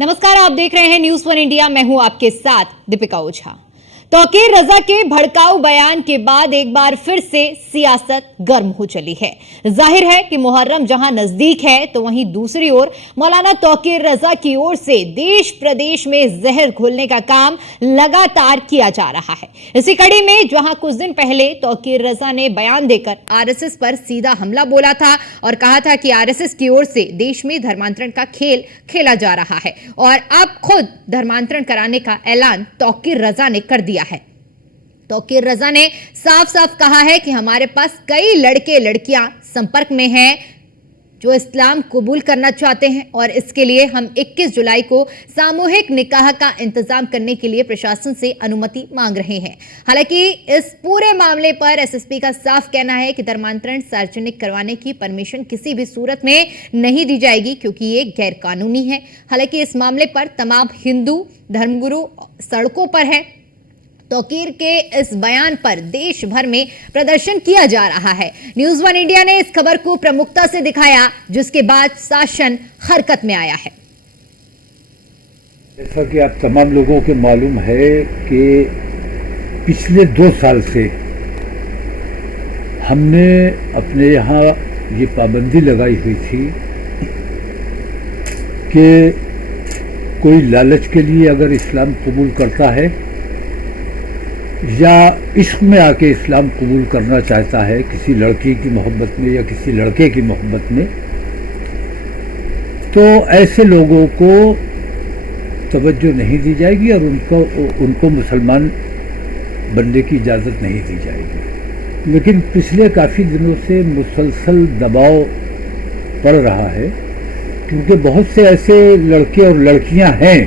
नमस्कार, आप देख रहे हैं न्यूज़ वन इंडिया। मैं हूं आपके साथ दीपिका ओझा। तौकीर रजा के भड़काऊ बयान के बाद एक बार फिर से सियासत गर्म हो चली है। जाहिर है कि मुहर्रम जहां नजदीक है तो वहीं दूसरी ओर मौलाना तौकीर रजा की ओर से देश प्रदेश में जहर घोलने का काम लगातार किया जा रहा है। इसी कड़ी में जहां कुछ दिन पहले तौकीर रजा ने बयान देकर आरएसएस पर सीधा हमला बोला था और कहा था कि आरएसएस की ओर से देश में धर्मांतरण का खेल खेला जा रहा है और अब खुद धर्मांतरण कराने का ऐलान तौकीर रजा ने कर दिया है। तौकीर रजा ने साफ साफ कहा है कि हमारे पास कई लड़के लड़कियां संपर्क में हैं जो इस्लाम कबूल करना चाहते हैं और इसके लिए हम 21 जुलाई को सामूहिक निकाह का इंतजाम करने के लिए प्रशासन से अनुमति मांग रहे हैं। हालांकि इस पूरे मामले पर एसएसपी का साफ कहना है कि धर्मांतरण सार्वजनिक करवाने की परमिशन किसी भी सूरत में नहीं दी जाएगी क्योंकि ये गैर कानूनी है। हालांकि इस मामले पर तमाम हिंदू धर्मगुरु सड़कों पर हैं। तौकीर के इस बयान पर देश भर में प्रदर्शन किया जा रहा है। न्यूज़ वन इंडिया ने इस खबर को प्रमुखता से दिखाया जिसके बाद शासन हरकत में आया है। जैसा कि आप तमाम लोगों को मालूम है कि पिछले 2 साल से हमने अपने यहाँ ये पाबंदी लगाई हुई थी कि कोई लालच के लिए अगर इस्लाम कबूल करता है या इश्क में आके इस्लाम कबूल करना चाहता है किसी लड़की की मोहब्बत में या किसी लड़के की मोहब्बत में, तो ऐसे लोगों को तवज्जो नहीं दी जाएगी और उनको मुसलमान बनने की इजाज़त नहीं दी जाएगी। लेकिन पिछले काफ़ी दिनों से मुसलसल दबाव पड़ रहा है क्योंकि बहुत से ऐसे लड़के और लड़कियां हैं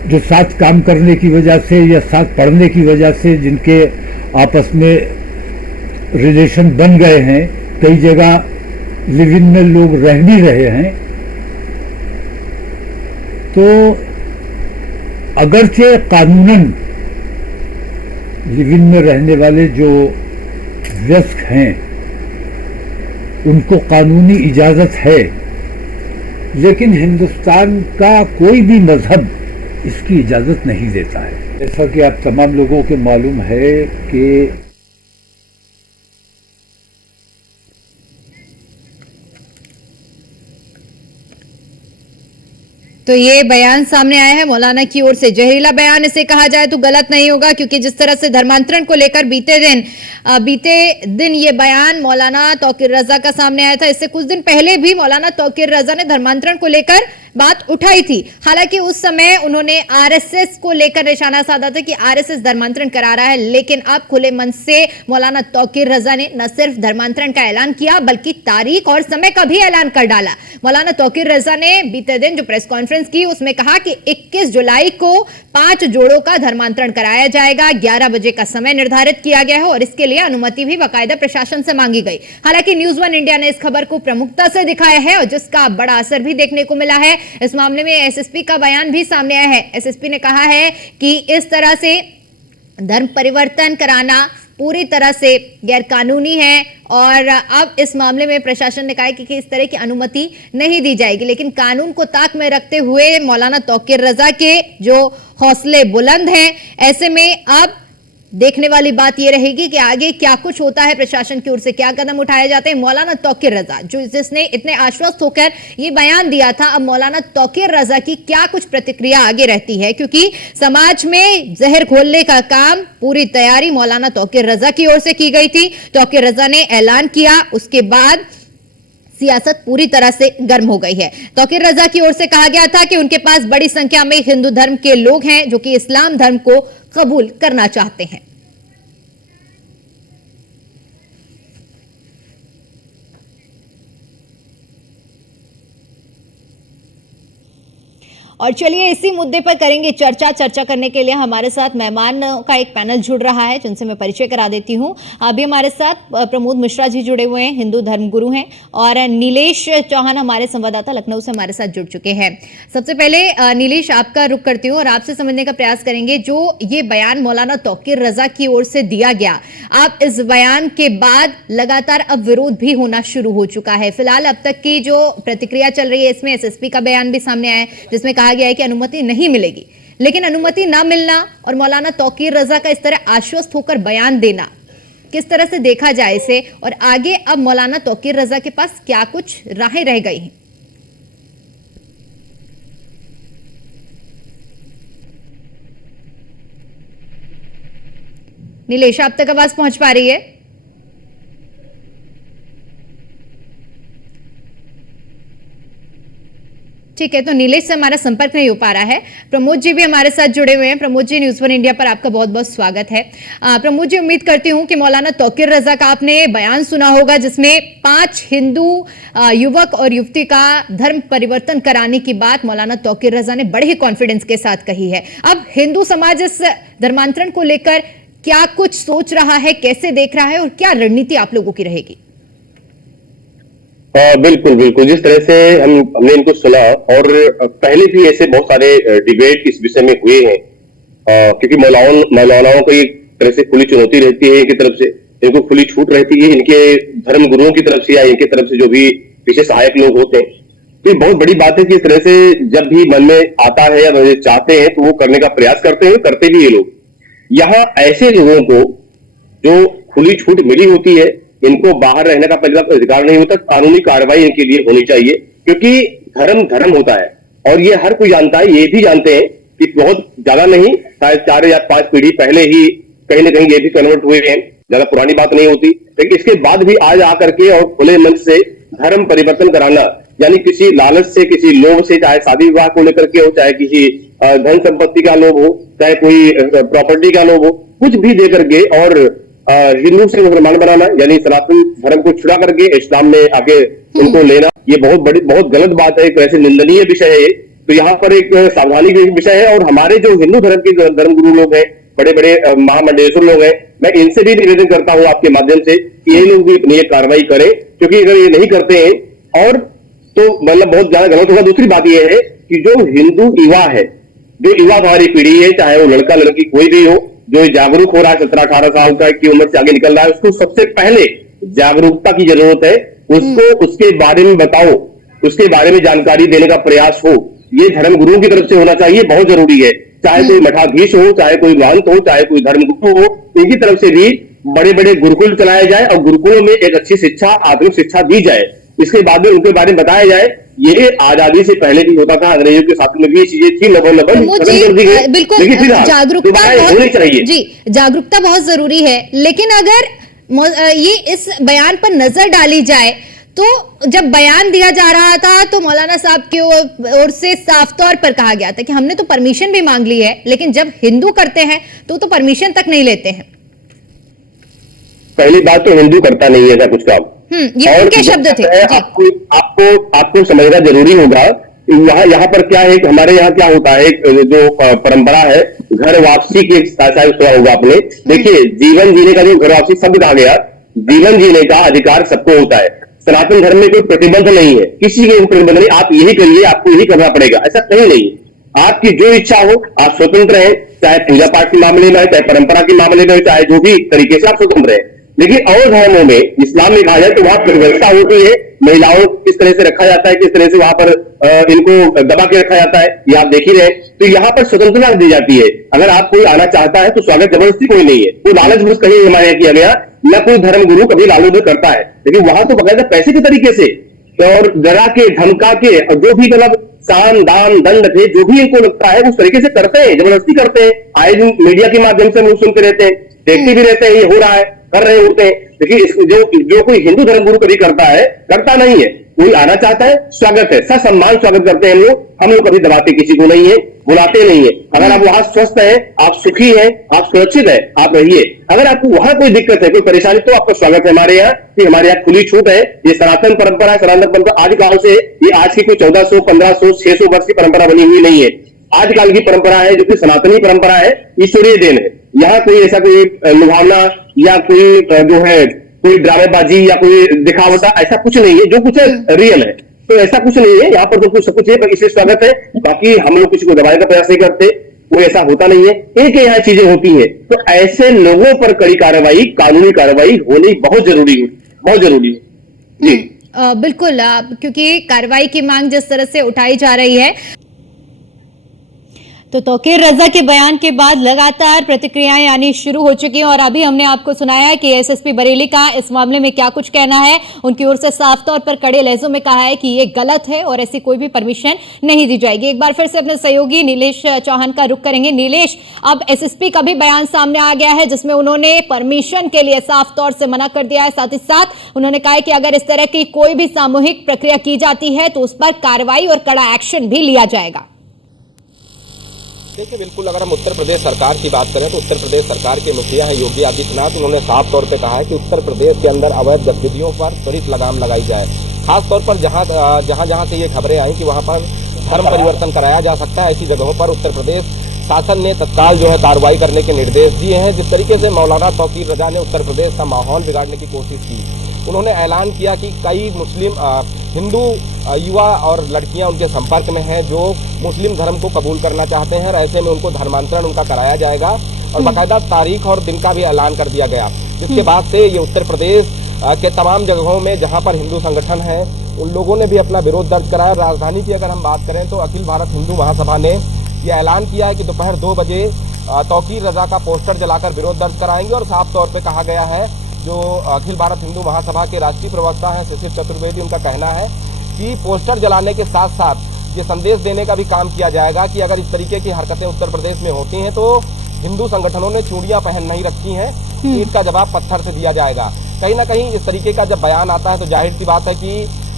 जो साथ काम करने की वजह से या साथ पढ़ने की वजह से जिनके आपस में रिलेशन बन गए हैं, कई जगह लिव इन में लोग रह भी रहे हैं, तो अगरचे कानूनन लिव इन में रहने वाले जो वयस्क हैं उनको कानूनी इजाज़त है, लेकिन हिंदुस्तान का कोई भी मजहब इसकी इजाज़त नहीं देता है। जैसा कि आप तमाम लोगों को मालूम है कि तो ये बयान सामने आया है मौलाना की ओर से। जहरीला बयान इसे कहा जाए तो गलत नहीं होगा क्योंकि जिस तरह से धर्मांतरण को लेकर बीते दिन ये बयान मौलाना तौकीर रजा का सामने आया था। इससे कुछ दिन पहले भी मौलाना तौकीर रजा ने धर्मांतरण को लेकर बात उठाई थी। हालांकि उस समय उन्होंने आरएसएस को लेकर निशाना साधा था कि आरएसएस धर्मांतरण करा रहा है, लेकिन अब खुले मन से मौलाना तौकीर रजा ने न सिर्फ धर्मांतरण का ऐलान किया बल्कि तारीख और समय का भी ऐलान कर डाला। मौलाना तौकीर रजा ने बीते दिन जो प्रेस कॉन्फ्रेंस की उसमें कहा कि 21 जुलाई को 5 जोड़ों का धर्मांतरण कराया जाएगा। 11 बजे का समय निर्धारित किया गया है और इसके लिए अनुमति भी बाकायदा प्रशासन से मांगी गई। हालांकि न्यूज़ वन इंडिया ने इस खबर को प्रमुखता से दिखाया है और जिसका बड़ा असर भी देखने को मिला है। इस मामले में एसएसपी का बयान भी सामने आया है। एसएसपी ने कहा है कि इस तरह से धर्म परिवर्तन कराना पूरी तरह से गैर कानूनी है और अब इस मामले में प्रशासन ने कहा है कि इस तरह की अनुमति नहीं दी जाएगी। लेकिन कानून को ताक में रखते हुए मौलाना तौकीर रजा के जो हौसले बुलंद हैं, ऐसे में अब देखने वाली बात यह रहेगी कि आगे क्या कुछ होता है, प्रशासन की ओर से क्या कदम उठाए जाते हैं। मौलाना तौकीर रजा जिसने इतने आश्वस्त होकर ये बयान दिया था, अब मौलाना तौकीर रजा की क्या कुछ प्रतिक्रिया आगे रहती है, क्योंकि समाज में जहर घोलने का काम पूरी तैयारी मौलाना तौकीर रजा की ओर से की गई थी। तौकीर रजा ने ऐलान किया, उसके बाद सियासत पूरी तरह से गर्म हो गई है। तौकीर रजा की ओर से कहा गया था कि उनके पास बड़ी संख्या में हिंदू धर्म के लोग हैं जो कि इस्लाम धर्म को कबूल करना चाहते हैं। और चलिए इसी मुद्दे पर करेंगे चर्चा करने के लिए हमारे साथ मेहमान का एक पैनल जुड़ रहा है जिनसे मैं परिचय करा देती हूं। अभी हमारे साथ प्रमोद मिश्रा जी जुड़े हुए हैं, हिंदू धर्मगुरु हैं, और नीलेश चौहान हमारे संवाददाता लखनऊ से हमारे साथ जुड़ चुके हैं। सबसे पहले नीलेश, आपका रुख करती हूँ और आपसे समझने का प्रयास करेंगे, जो ये बयान मौलाना तौकीर रजा की ओर से दिया गया, आप इस बयान के बाद लगातार अब विरोध भी होना शुरू हो चुका है। फिलहाल अब तक की जो प्रतिक्रिया चल रही है इसमें एसएसपी का बयान भी सामने आया है जिसमें कहा कहा गया है कि अनुमति नहीं मिलेगी, लेकिन अनुमति ना मिलना और मौलाना तौकीर रजा का इस तरह आश्वस्त होकर बयान देना, किस तरह से देखा जाए इसे, और आगे अब मौलाना तौकीर रजा के पास क्या कुछ राहें रह गई हैं? नीलेश, आप तक आवाज पहुंच पा रही है? ठीक है, तो नीलेश से हमारा संपर्क नहीं हो पा रहा है। प्रमोद जी भी हमारे साथ जुड़े हुए हैं। Pramod ji, news one India पर आपका बहुत बहुत स्वागत है। प्रमोद जी, उम्मीद करती हूं कि मौलाना तौकीर रजा का आपने बयान सुना होगा, जिसमें 5 हिंदू युवक और युवती का धर्म परिवर्तन कराने की बात मौलाना तौकीर रजा ने बड़े ही कॉन्फिडेंस के साथ कही है। अब हिंदू समाज इस धर्मांतरण को लेकर क्या कुछ सोच रहा है, कैसे देख रहा है और क्या रणनीति आप लोगों की रहेगी? बिल्कुल बिल्कुल, जिस तरह से हमने इनको सुना, और पहले भी ऐसे बहुत सारे डिबेट इस विषय में हुए हैं, क्योंकि मौलानाओं को एक तरह से खुली चुनौती रहती है इनकी तरफ से, इनको खुली छूट रहती है इनके धर्म गुरुओं की तरफ से या इनकी तरफ से जो भी पीछे सहायक लोग होते हैं। तो ये बहुत बड़ी बात है कि इस तरह से जब भी मन में आता है या चाहते हैं तो वो करने का प्रयास करते हैं, करते भी ये लोग। यहाँ ऐसे लोगों को जो खुली छूट मिली होती है, इनको बाहर रहने का पहले अधिकार नहीं होता, कानूनी कार्रवाई इनके लिए होनी चाहिए, क्योंकि धर्म धर्म होता है और ये हर कोई जानता है। ये भी जानते हैं कि बहुत ज्यादा नहीं, शायद 4 या 5 पीढ़ी पहले ही कहीं ना कहीं ये भी कन्वर्ट हुए हैं, ज्यादा पुरानी बात नहीं होती। लेकिन इसके बाद भी आज आकर के और खुले मन से धर्म परिवर्तन कराना, यानी किसी लालच से, किसी लोभ से, चाहे शादी विवाह को लेकर के हो, चाहे किसी धन संपत्ति का लोभ हो, चाहे कोई प्रॉपर्टी का लोभ हो, कुछ भी दे करके और हिंदू से मुसलमान बनाना, यानी सनातन धर्म को छुड़ा करके इस्लाम में आके उनको लेना, ये बहुत गलत बात है, एक ऐसे निंदनीय विषय है। तो यहाँ पर एक सावधानी का विषय है। और हमारे जो हिंदू धर्म के धर्म गुरु लोग हैं, बड़े बड़े महामंडलेश्वर लोग हैं, मैं इनसे भी निवेदन करता हूँ आपके माध्यम से कि ये लोग भी अपनी एक कार्रवाई करें, क्योंकि अगर ये नहीं करते हैं और तो मतलब बहुत ज्यादा गलत होगा। दूसरी बात यह है कि जो हिंदू युवा है, जो युवा हमारी पीढ़ी है, चाहे वो लड़का लड़की कोई भी हो, जो जागरूक हो रहा है 17-18 साल का की उम्र से आगे निकल रहा है, उसको सबसे पहले जागरूकता की जरूरत है। उसको उसके बारे में बताओ, उसके बारे में जानकारी देने का प्रयास हो, ये धर्म गुरुओं की तरफ से होना चाहिए, बहुत जरूरी है। चाहे कोई मठाधीश हो, चाहे कोई महंत हो, चाहे कोई धर्म गुरु हो, इनकी तरफ से भी बड़े बड़े गुरुकुल चलाए जाए और गुरुकुलों में एक अच्छी शिक्षा, आधुनिक शिक्षा दी जाए। इसके बाद में उनके बारे में बताया जाए। ये आजादी से पहले भी होता था, अंग्रेजों के साथ में भी ये चीजें थी, बिल्कुल जागरूकता होनी चाहिए जी, जागरूकता बहुत जरूरी है। लेकिन अगर ये इस बयान पर नजर डाली जाए तो जब बयान दिया जा रहा था तो मौलाना साहब की ओर से साफ तौर पर कहा गया था कि हमने तो परमिशन भी मांग ली है, लेकिन जब हिंदू करते हैं तो परमिशन तक नहीं लेते हैं। पहली बात तो हिंदू करता नहीं है ऐसा कुछ काम, ये उनके शब्द थे। आपको समझना जरूरी होगा। यहाँ पर क्या है कि हमारे यहाँ क्या होता है, जो परंपरा है घर वापसी की, शायद सुना होगा आपने। देखिए, जीवन जीने का जो घर वापसी शब्द कहा गया, जीवन जीने का अधिकार सबको होता है। सनातन धर्म में कोई प्रतिबंध नहीं है, किसी के प्रतिबंध नहीं, आप यही करिए, आपको यही करना पड़ेगा, ऐसा कहीं नहीं। आपकी जो इच्छा हो आप स्वतंत्र हैं, चाहे पूजा पाठ के मामले में, चाहे परंपरा के मामले में, चाहे जो भी तरीके से आप स्वतंत्र हैं। लेकिन और धर्मों में, इस्लाम में कहा जाए तो वहां व्यवस्था होती है, महिलाओं को किस तरह से रखा जाता है, किस तरह से वहां पर इनको दबा के रखा जाता है, ये आप देख ही रहे। तो यहाँ पर स्वतंत्रता दी जाती है। अगर आप कोई आना चाहता है तो स्वागत, जबरदस्ती कोई नहीं है। कोई लालच बस कहीं हमारे यहाँ किया गया, न कोई धर्म गुरु कभी लालच करता है, लेकिन वहां तो बकायदा पैसे के तरीके से और डरा के, धमका के, जो भी मतलब साम दाम दंड थे, जो भी इनको लगता है उस तरीके से करते हैं, जबरदस्ती करते हैं। आए दिन मीडिया के माध्यम से हम लोग सुनते रहते हैं, देखते भी रहते हैं, ये हो रहा है, कर रहे होते हैं। देखिए, जो कोई हिंदू धर्म गुरु कभी करता है, करता नहीं है। कोई आना चाहता है, स्वागत है, ससम्मान स्वागत करते हैं हम लोग कभी दबाते किसी को नहीं है, बुलाते नहीं है। अगर आप वहां स्वस्थ हैं, आप सुखी हैं, आप सुरक्षित हैं, आप रहिए। अगर आपको वहां कोई दिक्कत है, कोई परेशानी, तो आपका स्वागत है हमारे यहाँ, कि हमारे यहाँ खुली छूट है। ये सनातन परंपरा है, सनातन परंपरा आदिकाल से, ये आज की कोई 1400, 1500, 600 वर्ष की परंपरा बनी हुई नहीं है। आजकल की परंपरा है, जो कि सनातनी परंपरा है, ईश्वरीय देन है। यहाँ कोई ऐसा कोई लुभावना या कोई जो है कोई ड्रामेबाजी या कोई दिखावटा, ऐसा कुछ नहीं है। जो कुछ है रियल है, तो ऐसा कुछ नहीं है। यहाँ पर तो कुछ सब कुछ है, इसलिए स्वागत है। बाकी हम लोग किसी को दबाने का प्रयास नहीं करते, कोई ऐसा होता नहीं है। एक यहाँ चीजें होती है, तो ऐसे लोगों पर कड़ी कार्रवाई, कानूनी कार्रवाई होनी बहुत जरूरी है, बहुत जरूरी है जी। बिल्कुल, क्योंकि कार्रवाई की मांग जिस तरह से उठाई जा रही है, तो तौकीर रजा के बयान के बाद लगातार प्रतिक्रियाएं आनी शुरू हो चुकी हैं और अभी हमने आपको सुनाया कि एसएसपी बरेली का इस मामले में क्या कुछ कहना है। उनकी ओर से साफ तौर पर कड़े लहजों में कहा है कि ये गलत है और ऐसी कोई भी परमिशन नहीं दी जाएगी। एक बार फिर से अपने सहयोगी नीलेश चौहान का रुख करेंगे। नीलेश, अब एसएसपी का भी बयान सामने आ गया है जिसमें उन्होंने परमिशन के लिए साफ तौर से मना कर दिया है। साथ ही साथ उन्होंने कहा है कि अगर इस तरह की कोई भी सामूहिक प्रक्रिया की जाती है तो उस पर कार्रवाई और कड़ा एक्शन भी लिया जाएगा। देखिए, बिल्कुल अगर हम उत्तर प्रदेश सरकार की बात करें तो उत्तर प्रदेश सरकार के मुखिया हैं योगी आदित्यनाथ। उन्होंने साफ तौर पे कहा है कि उत्तर प्रदेश के अंदर अवैध गतिविधियों पर त्वरित लगाम लगाई जाए। खास तौर पर जहां से ये खबरें आई कि वहां पर धर्म परिवर्तन कराया जा सकता है, ऐसी जगहों पर उत्तर प्रदेश शासन ने तत्काल जो है कार्रवाई करने के निर्देश दिए हैं। जिस तरीके से मौलाना तौकीर रजा ने उत्तर प्रदेश का माहौल बिगाड़ने की कोशिश की, उन्होंने ऐलान किया कि कई मुस्लिम हिंदू युवा और लड़कियां उनके संपर्क में हैं जो मुस्लिम धर्म को कबूल करना चाहते हैं और ऐसे में उनको धर्मांतरण उनका कराया जाएगा और बाकायदा तारीख और दिन का भी ऐलान कर दिया गया। जिसके बाद से ये उत्तर प्रदेश के तमाम जगहों में जहां पर हिंदू संगठन है उन लोगों ने भी अपना विरोध दर्ज कराया। राजधानी की अगर हम बात करें तो अखिल भारत हिंदू महासभा ने यह ऐलान किया है कि दोपहर 2 बजे तौकीर रजा का पोस्टर जलाकर विरोध दर्ज कराएंगे और साफ तौर पर कहा गया है, जो अखिल भारत हिंदू महासभा के राष्ट्रीय प्रवक्ता हैं सुशील चतुर्वेदी, उनका कहना है कि पोस्टर जलाने के साथ साथ ये संदेश देने का भी काम किया जाएगा कि अगर इस तरीके की हरकतें उत्तर प्रदेश में होती हैं तो हिंदू संगठनों ने चूड़ियां पहन नहीं रखी हैं, इसका जवाब पत्थर से दिया जाएगा। कहीं ना कहीं इस तरीके का जब बयान आता है तो जाहिर सी बात है कि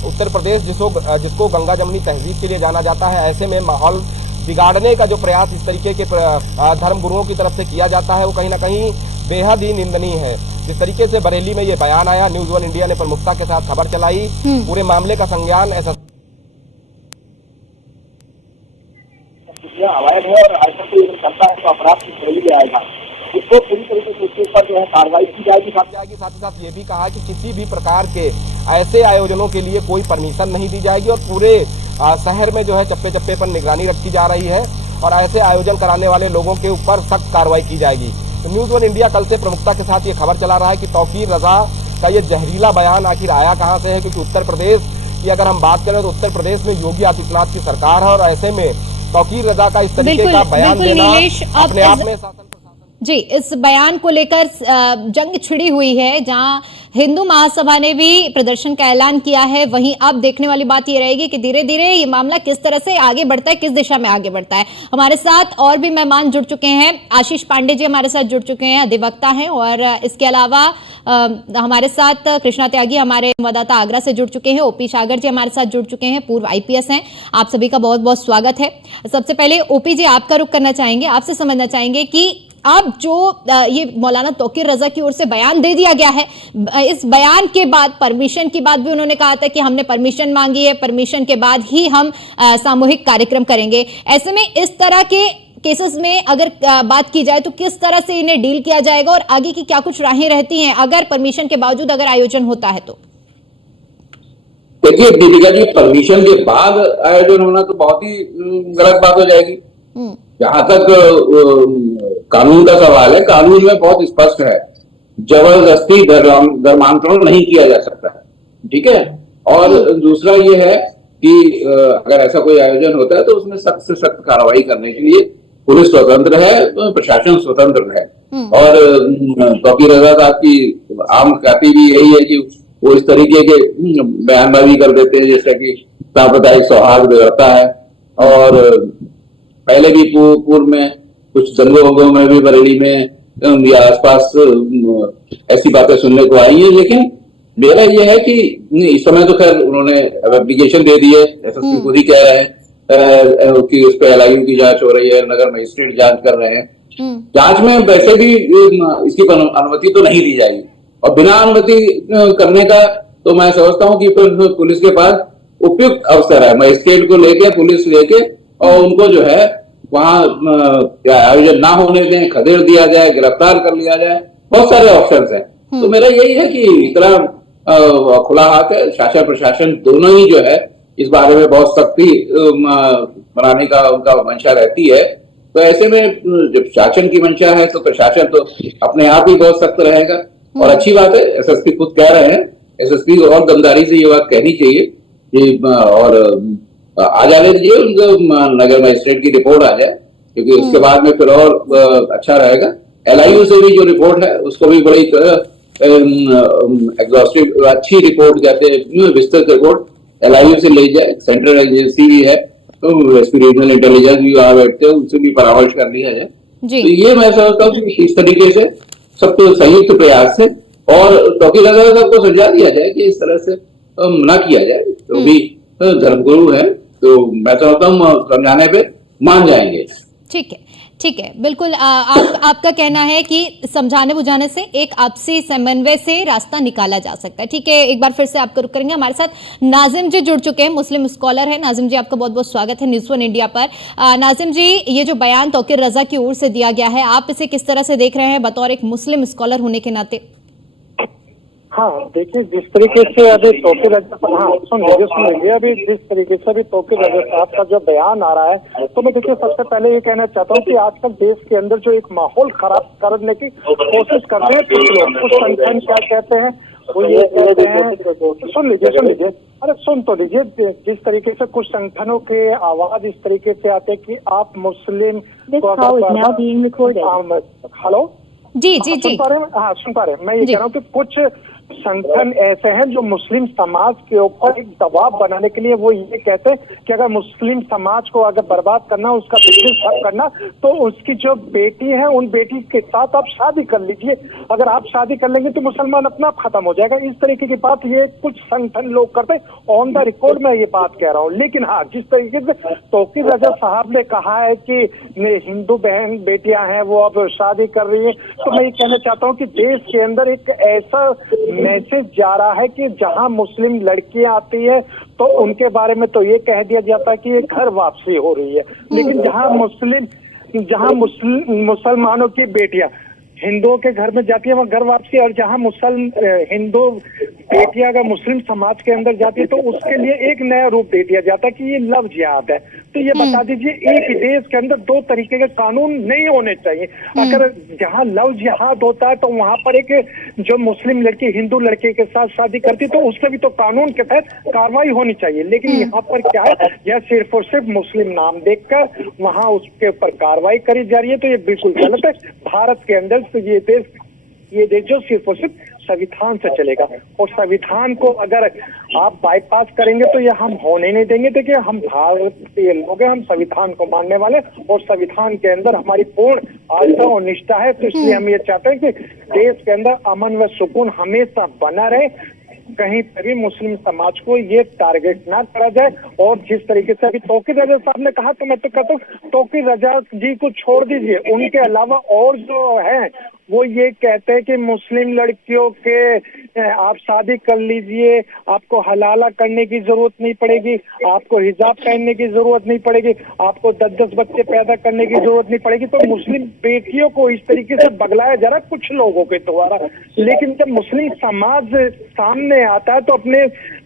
उत्तर प्रदेश जिसको गंगा जमुनी तहजीब के लिए जाना जाता है, ऐसे में माहौल बिगाड़ने का जो प्रयास इस तरीके के धर्म गुरुओं की तरफ से किया जाता है वो कहीं ना कहीं बेहद ही निंदनीय है। जिस तरीके से बरेली में ये बयान आया, न्यूज वन इंडिया ने प्रमुखता के साथ खबर चलाई। पूरे मामले का संज्ञान अवैध है और ऐसा कोई अगर करता है तो अपराध की श्रेणी में आएगा, इसको पूरी तरीके से उसके ऊपर जो है कार्रवाई की जाएगी। साथ ही साथ ये भी कहा कि किसी भी प्रकार के ऐसे आयोजनों के लिए कोई परमिशन नहीं दी जाएगी और पूरे शहर में जो है चप्पे चप्पे पर निगरानी रखी जा रही है और ऐसे आयोजन कराने वाले लोगों के ऊपर सख्त कार्रवाई की जाएगी। तो न्यूज वन इंडिया कल से प्रमुखता के साथ ये खबर चला रहा है कि तौकीर रजा का ये जहरीला बयान आखिर आया कहां से है, क्योंकि उत्तर प्रदेश की अगर हम बात करें तो उत्तर प्रदेश में योगी आदित्यनाथ की सरकार है और ऐसे में तौकीर रजा का इस तरीके का बयान देना अपने आप में जी, इस बयान को लेकर जंग छिड़ी हुई है। जहां हिंदू महासभा ने भी प्रदर्शन का ऐलान किया है, वहीं अब देखने वाली बात ये रहेगी कि धीरे धीरे ये मामला किस तरह से आगे बढ़ता है, किस दिशा में आगे बढ़ता है। हमारे साथ और भी मेहमान जुड़ चुके हैं। आशीष पांडे जी हमारे साथ जुड़ चुके हैं, अधिवक्ता हैं, और इसके अलावा हमारे साथ कृष्णा त्यागी हमारे संवाददाता आगरा से जुड़ चुके हैं। ओपी सागर जी हमारे साथ जुड़ चुके हैं, पूर्व IPS हैं। आप सभी का बहुत बहुत स्वागत है। सबसे पहले ओपी जी आपका रुख करना चाहेंगे, आपसे समझना चाहेंगे कि अब जो ये मौलाना तौकीर रजा की ओर से बयान दे दिया गया है, इस बयान के बाद परमिशन की बात भी उन्होंने कहा था कि हमने परमिशन मांगी है, परमिशन के बाद ही हम सामूहिक कार्यक्रम करेंगे। ऐसे में इस तरह के केसेस में अगर बात की जाए तो किस तरह से इन्हें डील किया जाएगा और आगे की क्या कुछ राहें रहती हैं अगर परमिशन के बावजूद अगर आयोजन होता है तो? देखिए दीपिका जी, परमिशन के बाद आयोजन होना तो बहुत ही गलत बात हो जाएगी। जहां तक कानून का सवाल है, कानून में बहुत स्पष्ट है, जबरदस्ती धर्मांतरण नहीं किया जा सकता है, ठीक है। और दूसरा ये है कि अगर ऐसा कोई आयोजन होता है तो उसमें सख्त से सख्त कार्रवाई करने के लिए पुलिस स्वतंत्र है, प्रशासन स्वतंत्र है। और तौकीर रजा साहब की आम ख्याति भी यही है कि वो इस तरीके के बयानबाजी कर देते हैं जैसे कि सांप्रदायिक सौहार्द बिगड़ता है। और पहले भी पूर्व में कुछ दंगों वंगों में भी बरेली में या आसपास ऐसी बातें सुनने को आई है। लेकिन मेरा यह है कि इस समय तो खैर उन्होंने एप्लीकेशन दे दी है, SSP खुद ही कह रहे हैं कि उस पर LIU की जांच हो रही है, नगर मजिस्ट्रेट जांच कर रहे हैं। जांच में वैसे भी इसकी अनुमति तो नहीं दी जाएगी और बिना अनुमति करने का तो मैं समझता हूँ कि पुलिस के पास उपयुक्त अवसर है, मजिस्ट्रेट को लेके पुलिस लेके और उनको जो है वहां आयोजन ना होने दें, खदेड़ दिया जाए, गिरफ्तार कर लिया जाए, बहुत सारे ऑप्शंस हैं। तो मेरा यही है कि इतना खुला हाथ है, शासन प्रशासन दोनों ही जो है इस बारे में बहुत सख्ती बनाने का उनका मंशा रहती है। तो ऐसे में जब शासन की मंशा है तो प्रशासन तो अपने आप ही बहुत सख्त रहेगा। और अच्छी बात है, SSP खुद कह रहे हैं, SSP और दमदारी से ये बात कहनी चाहिए कि और आ जाने दीजिए, उनको नगर मजिस्ट्रेट की रिपोर्ट आ जाए, क्योंकि उसके बाद में फिर और अच्छा रहेगा। LIU से भी जो रिपोर्ट है उसको भी बड़ी एग्जॉस्टिव अच्छी रिपोर्ट कहते हैं, विस्तृत रिपोर्ट LIU से ले जाए। सेंट्रल एजेंसी भी है तो रीजनल इंटेलिजेंस भी वहां बैठते हैं, उनसे भी परामर्श कर लिया जाए। तो ये मैं समझता हूँ कि इस तरीके से सबको संयुक्त प्रयास से और तौकीर रजा सबको समझा दिया जाए कि इस तरह से मना किया जाए। तो भी धर्मगुरु है तो मैं समझता हूँ समझाने पे मान जाएंगे। ठीक है, बिल्कुल। आपका कहना है कि समझाने बुझाने से एक आपसी समन्वय से रास्ता निकाला जा सकता है। ठीक है, एक बार फिर से आपको रुक करेंगे। हमारे साथ नाजिम जी जुड़ चुके हैं, मुस्लिम स्कॉलर है। नाजिम जी, आपका बहुत बहुत स्वागत है न्यूज़1 इंडिया पर। नाजिम जी, ये जो बयान तौकीर रजा की ओर से दिया गया है, आप इसे किस तरह से देख रहे हैं बतौर एक मुस्लिम स्कॉलर होने के नाते? हाँ, देखिए जिस तरीके से अभी तौकीर रजा, हाँ सुन लीजिए, अभी जिस तरीके से अभी तौकीर रजा साहब का जो बयान आ रहा है, तो मैं देखिए सबसे पहले ये कहना चाहता हूँ कि आजकल देश के अंदर जो एक माहौल खराब करने की कोशिश करते हैं कुछ लोग, कुछ संगठन क्या कहते हैं, वो ये कहते हैं, सुन लीजिए, अरे सुन तो लीजिए, जिस तरीके से कुछ संगठनों के आवाज इस तरीके से आते हैं कि आप मुस्लिम, हेलो जी, सुन पा रहे हैं? हाँ सुन पा रहे हैं। मैं ये कह रहा हूँ कि कुछ संगठन ऐसे हैं जो मुस्लिम समाज के ऊपर एक दबाव बनाने के लिए वो ये कहते हैं कि अगर मुस्लिम समाज को अगर बर्बाद करना, उसका बिजनेस ठप करना, तो उसकी जो बेटी है उन बेटी के साथ आप शादी कर लीजिए, अगर आप शादी कर लेंगे तो मुसलमान अपना आप खत्म हो जाएगा। इस तरीके की बात ये कुछ संगठन लोग करते हैं। ऑन द रिकॉर्ड मैं ये बात कह रहा हूँ। लेकिन हाँ, जिस तरीके से तौकीर रजा साहब ने कहा है कि हिंदू बहन बेटियां हैं वो अब शादी कर रही है, तो मैं ये कहना चाहता हूँ कि देश के अंदर एक ऐसा मैसेज जा रहा है कि जहां मुस्लिम लड़कियां आती है तो उनके बारे में तो ये कह दिया जाता है कि ये घर वापसी हो रही है, लेकिन जहां मुसलमानों की बेटियां हिंदुओं के घर में जाती है वहाँ घर वापसी, और जहाँ हिंदू बेटियां अगर मुस्लिम समाज के अंदर जाती है तो उसके लिए एक नया रूप दे दिया जाता है कि ये लव जिहाद है। तो ये बता दीजिए, एक ही देश के अंदर दो तरीके के कानून नहीं होने चाहिए। अगर जहाँ लव जिहाद होता है तो वहां पर एक जो मुस्लिम लड़की हिंदू लड़के के साथ शादी करती है तो उससे भी तो कानून के तहत कार्रवाई होनी चाहिए। लेकिन यहाँ पर क्या है, यह सिर्फ और सिर्फ मुस्लिम नाम देखकर वहां उसके ऊपर कार्रवाई करी जा रही है, तो ये बिल्कुल गलत है। भारत के अंदर तो ये देश जो सिर्फ और सिर्फ संविधान से चलेगा, और संविधान को अगर आप बाईपास करेंगे तो ये हम होने नहीं देंगे। देखिए, हम भारतीय लोग हैं, हम संविधान को मानने वाले, और संविधान के अंदर हमारी पूर्ण आस्था और निष्ठा है। तो इसलिए हम ये चाहते हैं कि देश के अंदर अमन व सुकून हमेशा बना रहे, कहीं पर भी मुस्लिम समाज को ये टारगेट ना करा जाए। और जिस तरीके से अभी तौकीर रजा साहब ने कहा, तो मैं तो कहता हूँ तौकीर रजा जी को छोड़ दीजिए, उनके अलावा और जो है वो ये कहते हैं कि मुस्लिम लड़कियों के आप शादी कर लीजिए, आपको हलाला करने की जरूरत नहीं पड़ेगी, आपको हिजाब पहनने की जरूरत नहीं पड़ेगी, आपको 10-10 बच्चे पैदा करने की जरूरत नहीं पड़ेगी। तो मुस्लिम बेटियों को इस तरीके से बगलाया जा रहा है कुछ लोगों के द्वारा। लेकिन जब मुस्लिम समाज सामने आता है तो अपने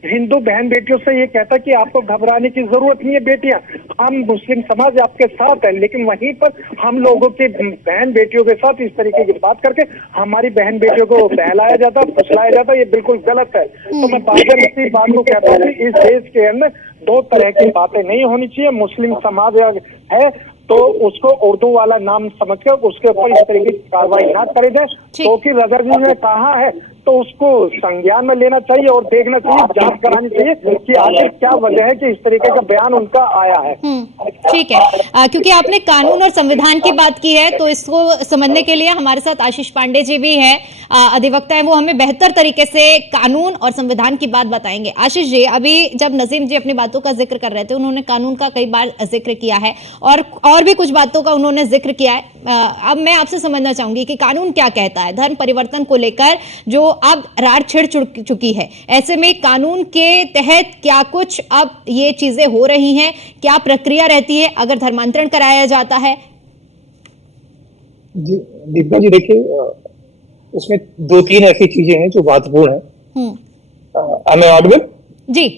हिंदू बहन बेटियों से ये कहता है कि आपको घबराने की जरूरत नहीं है बेटियां, हम मुस्लिम समाज आपके साथ है। लेकिन वहीं पर हम लोगों के बहन बेटियों के साथ इस तरीके की बात करके हमारी बहन बेटियों को बहलाया जाता, फुसलाया जाता, ये बिल्कुल गलत है। तो मैं बार-बार इसी बात को कहता हूँ कि इस देश के अंदर दो तरह की बातें नहीं होनी चाहिए। मुस्लिम समाज है तो उसको उर्दू वाला नाम समझकर उसके ऊपर इस तरीके की कार्रवाई ना करे जाए। तौकीर रजा जी ने कहा है तो उसको संज्ञान में लेना चाहिए और देखना चाहिए, जांच करानी चाहिए कि आखिर क्या वजह है कि इस तरीके का बयान उनका आया है। ठीक है, क्योंकि आपने कानून और संविधान की बात की है तो इसको समझने के लिए हमारे साथ आशीष पांडे जी भी हैं, अधिवक्ता है, वो हमें बेहतर तरीके से कानून और संविधान की बात बताएंगे। आशीष जी, अभी जब नजीम जी अपनी बातों का जिक्र कर रहे थे, उन्होंने कानून का कई बार जिक्र किया है और भी कुछ बातों का उन्होंने जिक्र किया है। अब मैं आपसे समझना चाहूंगी कि कानून क्या कहता है धर्म परिवर्तन को लेकर, जो अब रार छिड़ चुकी है, ऐसे में कानून के तहत क्या कुछ अब ये चीजें हो रही हैं, क्या प्रक्रिया रहती है अगर धर्मांतरण कराया जाता है? जी दीपिका जी, देखिए उसमें 2-3 ऐसी चीजें हैं जो महत्वपूर्ण है। Am I audible? जी,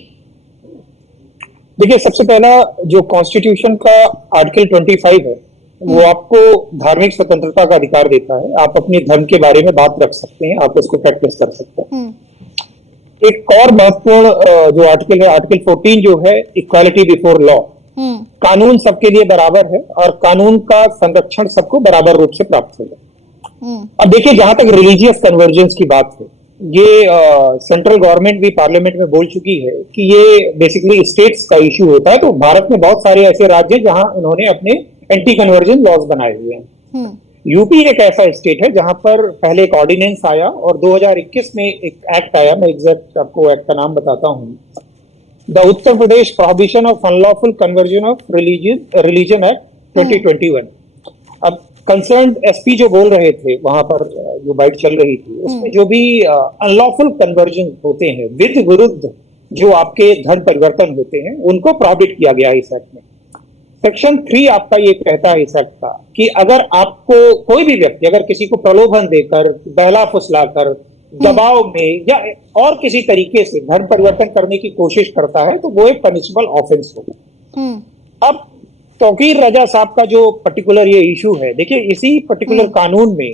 देखिए, सबसे पहला जो कॉन्स्टिट्यूशन का आर्टिकल 25 है वो आपको धार्मिक स्वतंत्रता का अधिकार देता है। आप अपने धर्म के बारे में बात रख सकते हैं, आप उसको प्रैक्टिस कर सकते हैं। एक और महत्वपूर्ण जो आर्टिकल है, आर्टिकल 14 जो है इक्वालिटी बिफोर लॉ, कानून सबके लिए बराबर है और कानून का संरक्षण सबको बराबर रूप से प्राप्त होगा। अब देखिए, जहां तक रिलीजियस कन्वर्जेंस की बात है, ये सेंट्रल गवर्नमेंट भी पार्लियामेंट में बोल चुकी है कि ये बेसिकली स्टेट्स का इश्यू होता है। तो भारत में बहुत सारे ऐसे राज्य हैं जहां उन्होंने अपने एंटी कन्वर्जन लॉज बनाए हुए हैं। यूपी एक ऐसा स्टेट है जहां पर पहले एक ऑर्डिनेंस आया और 2021 में एक एक्ट आया, मैं एग्जैक्ट आपको एक्ट का नाम बताता हूँ, the Uttar Pradesh prohibition of unlawful conversion of religion act 2021। अब कंसर्न एसपी जो बोल रहे थे वहां पर जो बाइट चल रही थी, उसमें जो भी अनलॉफुल कन्वर्जन होते हैं, विरुद्ध जो आपके धर्म परिवर्तन होते हैं, उनको प्रोहिबिट किया गया है इस एक्ट में। सेक्शन 3 आपका ये कहता है इस एक्ट का कि अगर आपको कोई भी व्यक्ति अगर किसी को प्रलोभन देकर, बहला फुसलाकर, दबाव में या और किसी तरीके से धर्म परिवर्तन करने की कोशिश करता है तो वो एक पनिशेबल ऑफेंस होगा। अब तौकीर रजा साहब का जो पर्टिकुलर ये इशू है, देखिए इसी पर्टिकुलर कानून में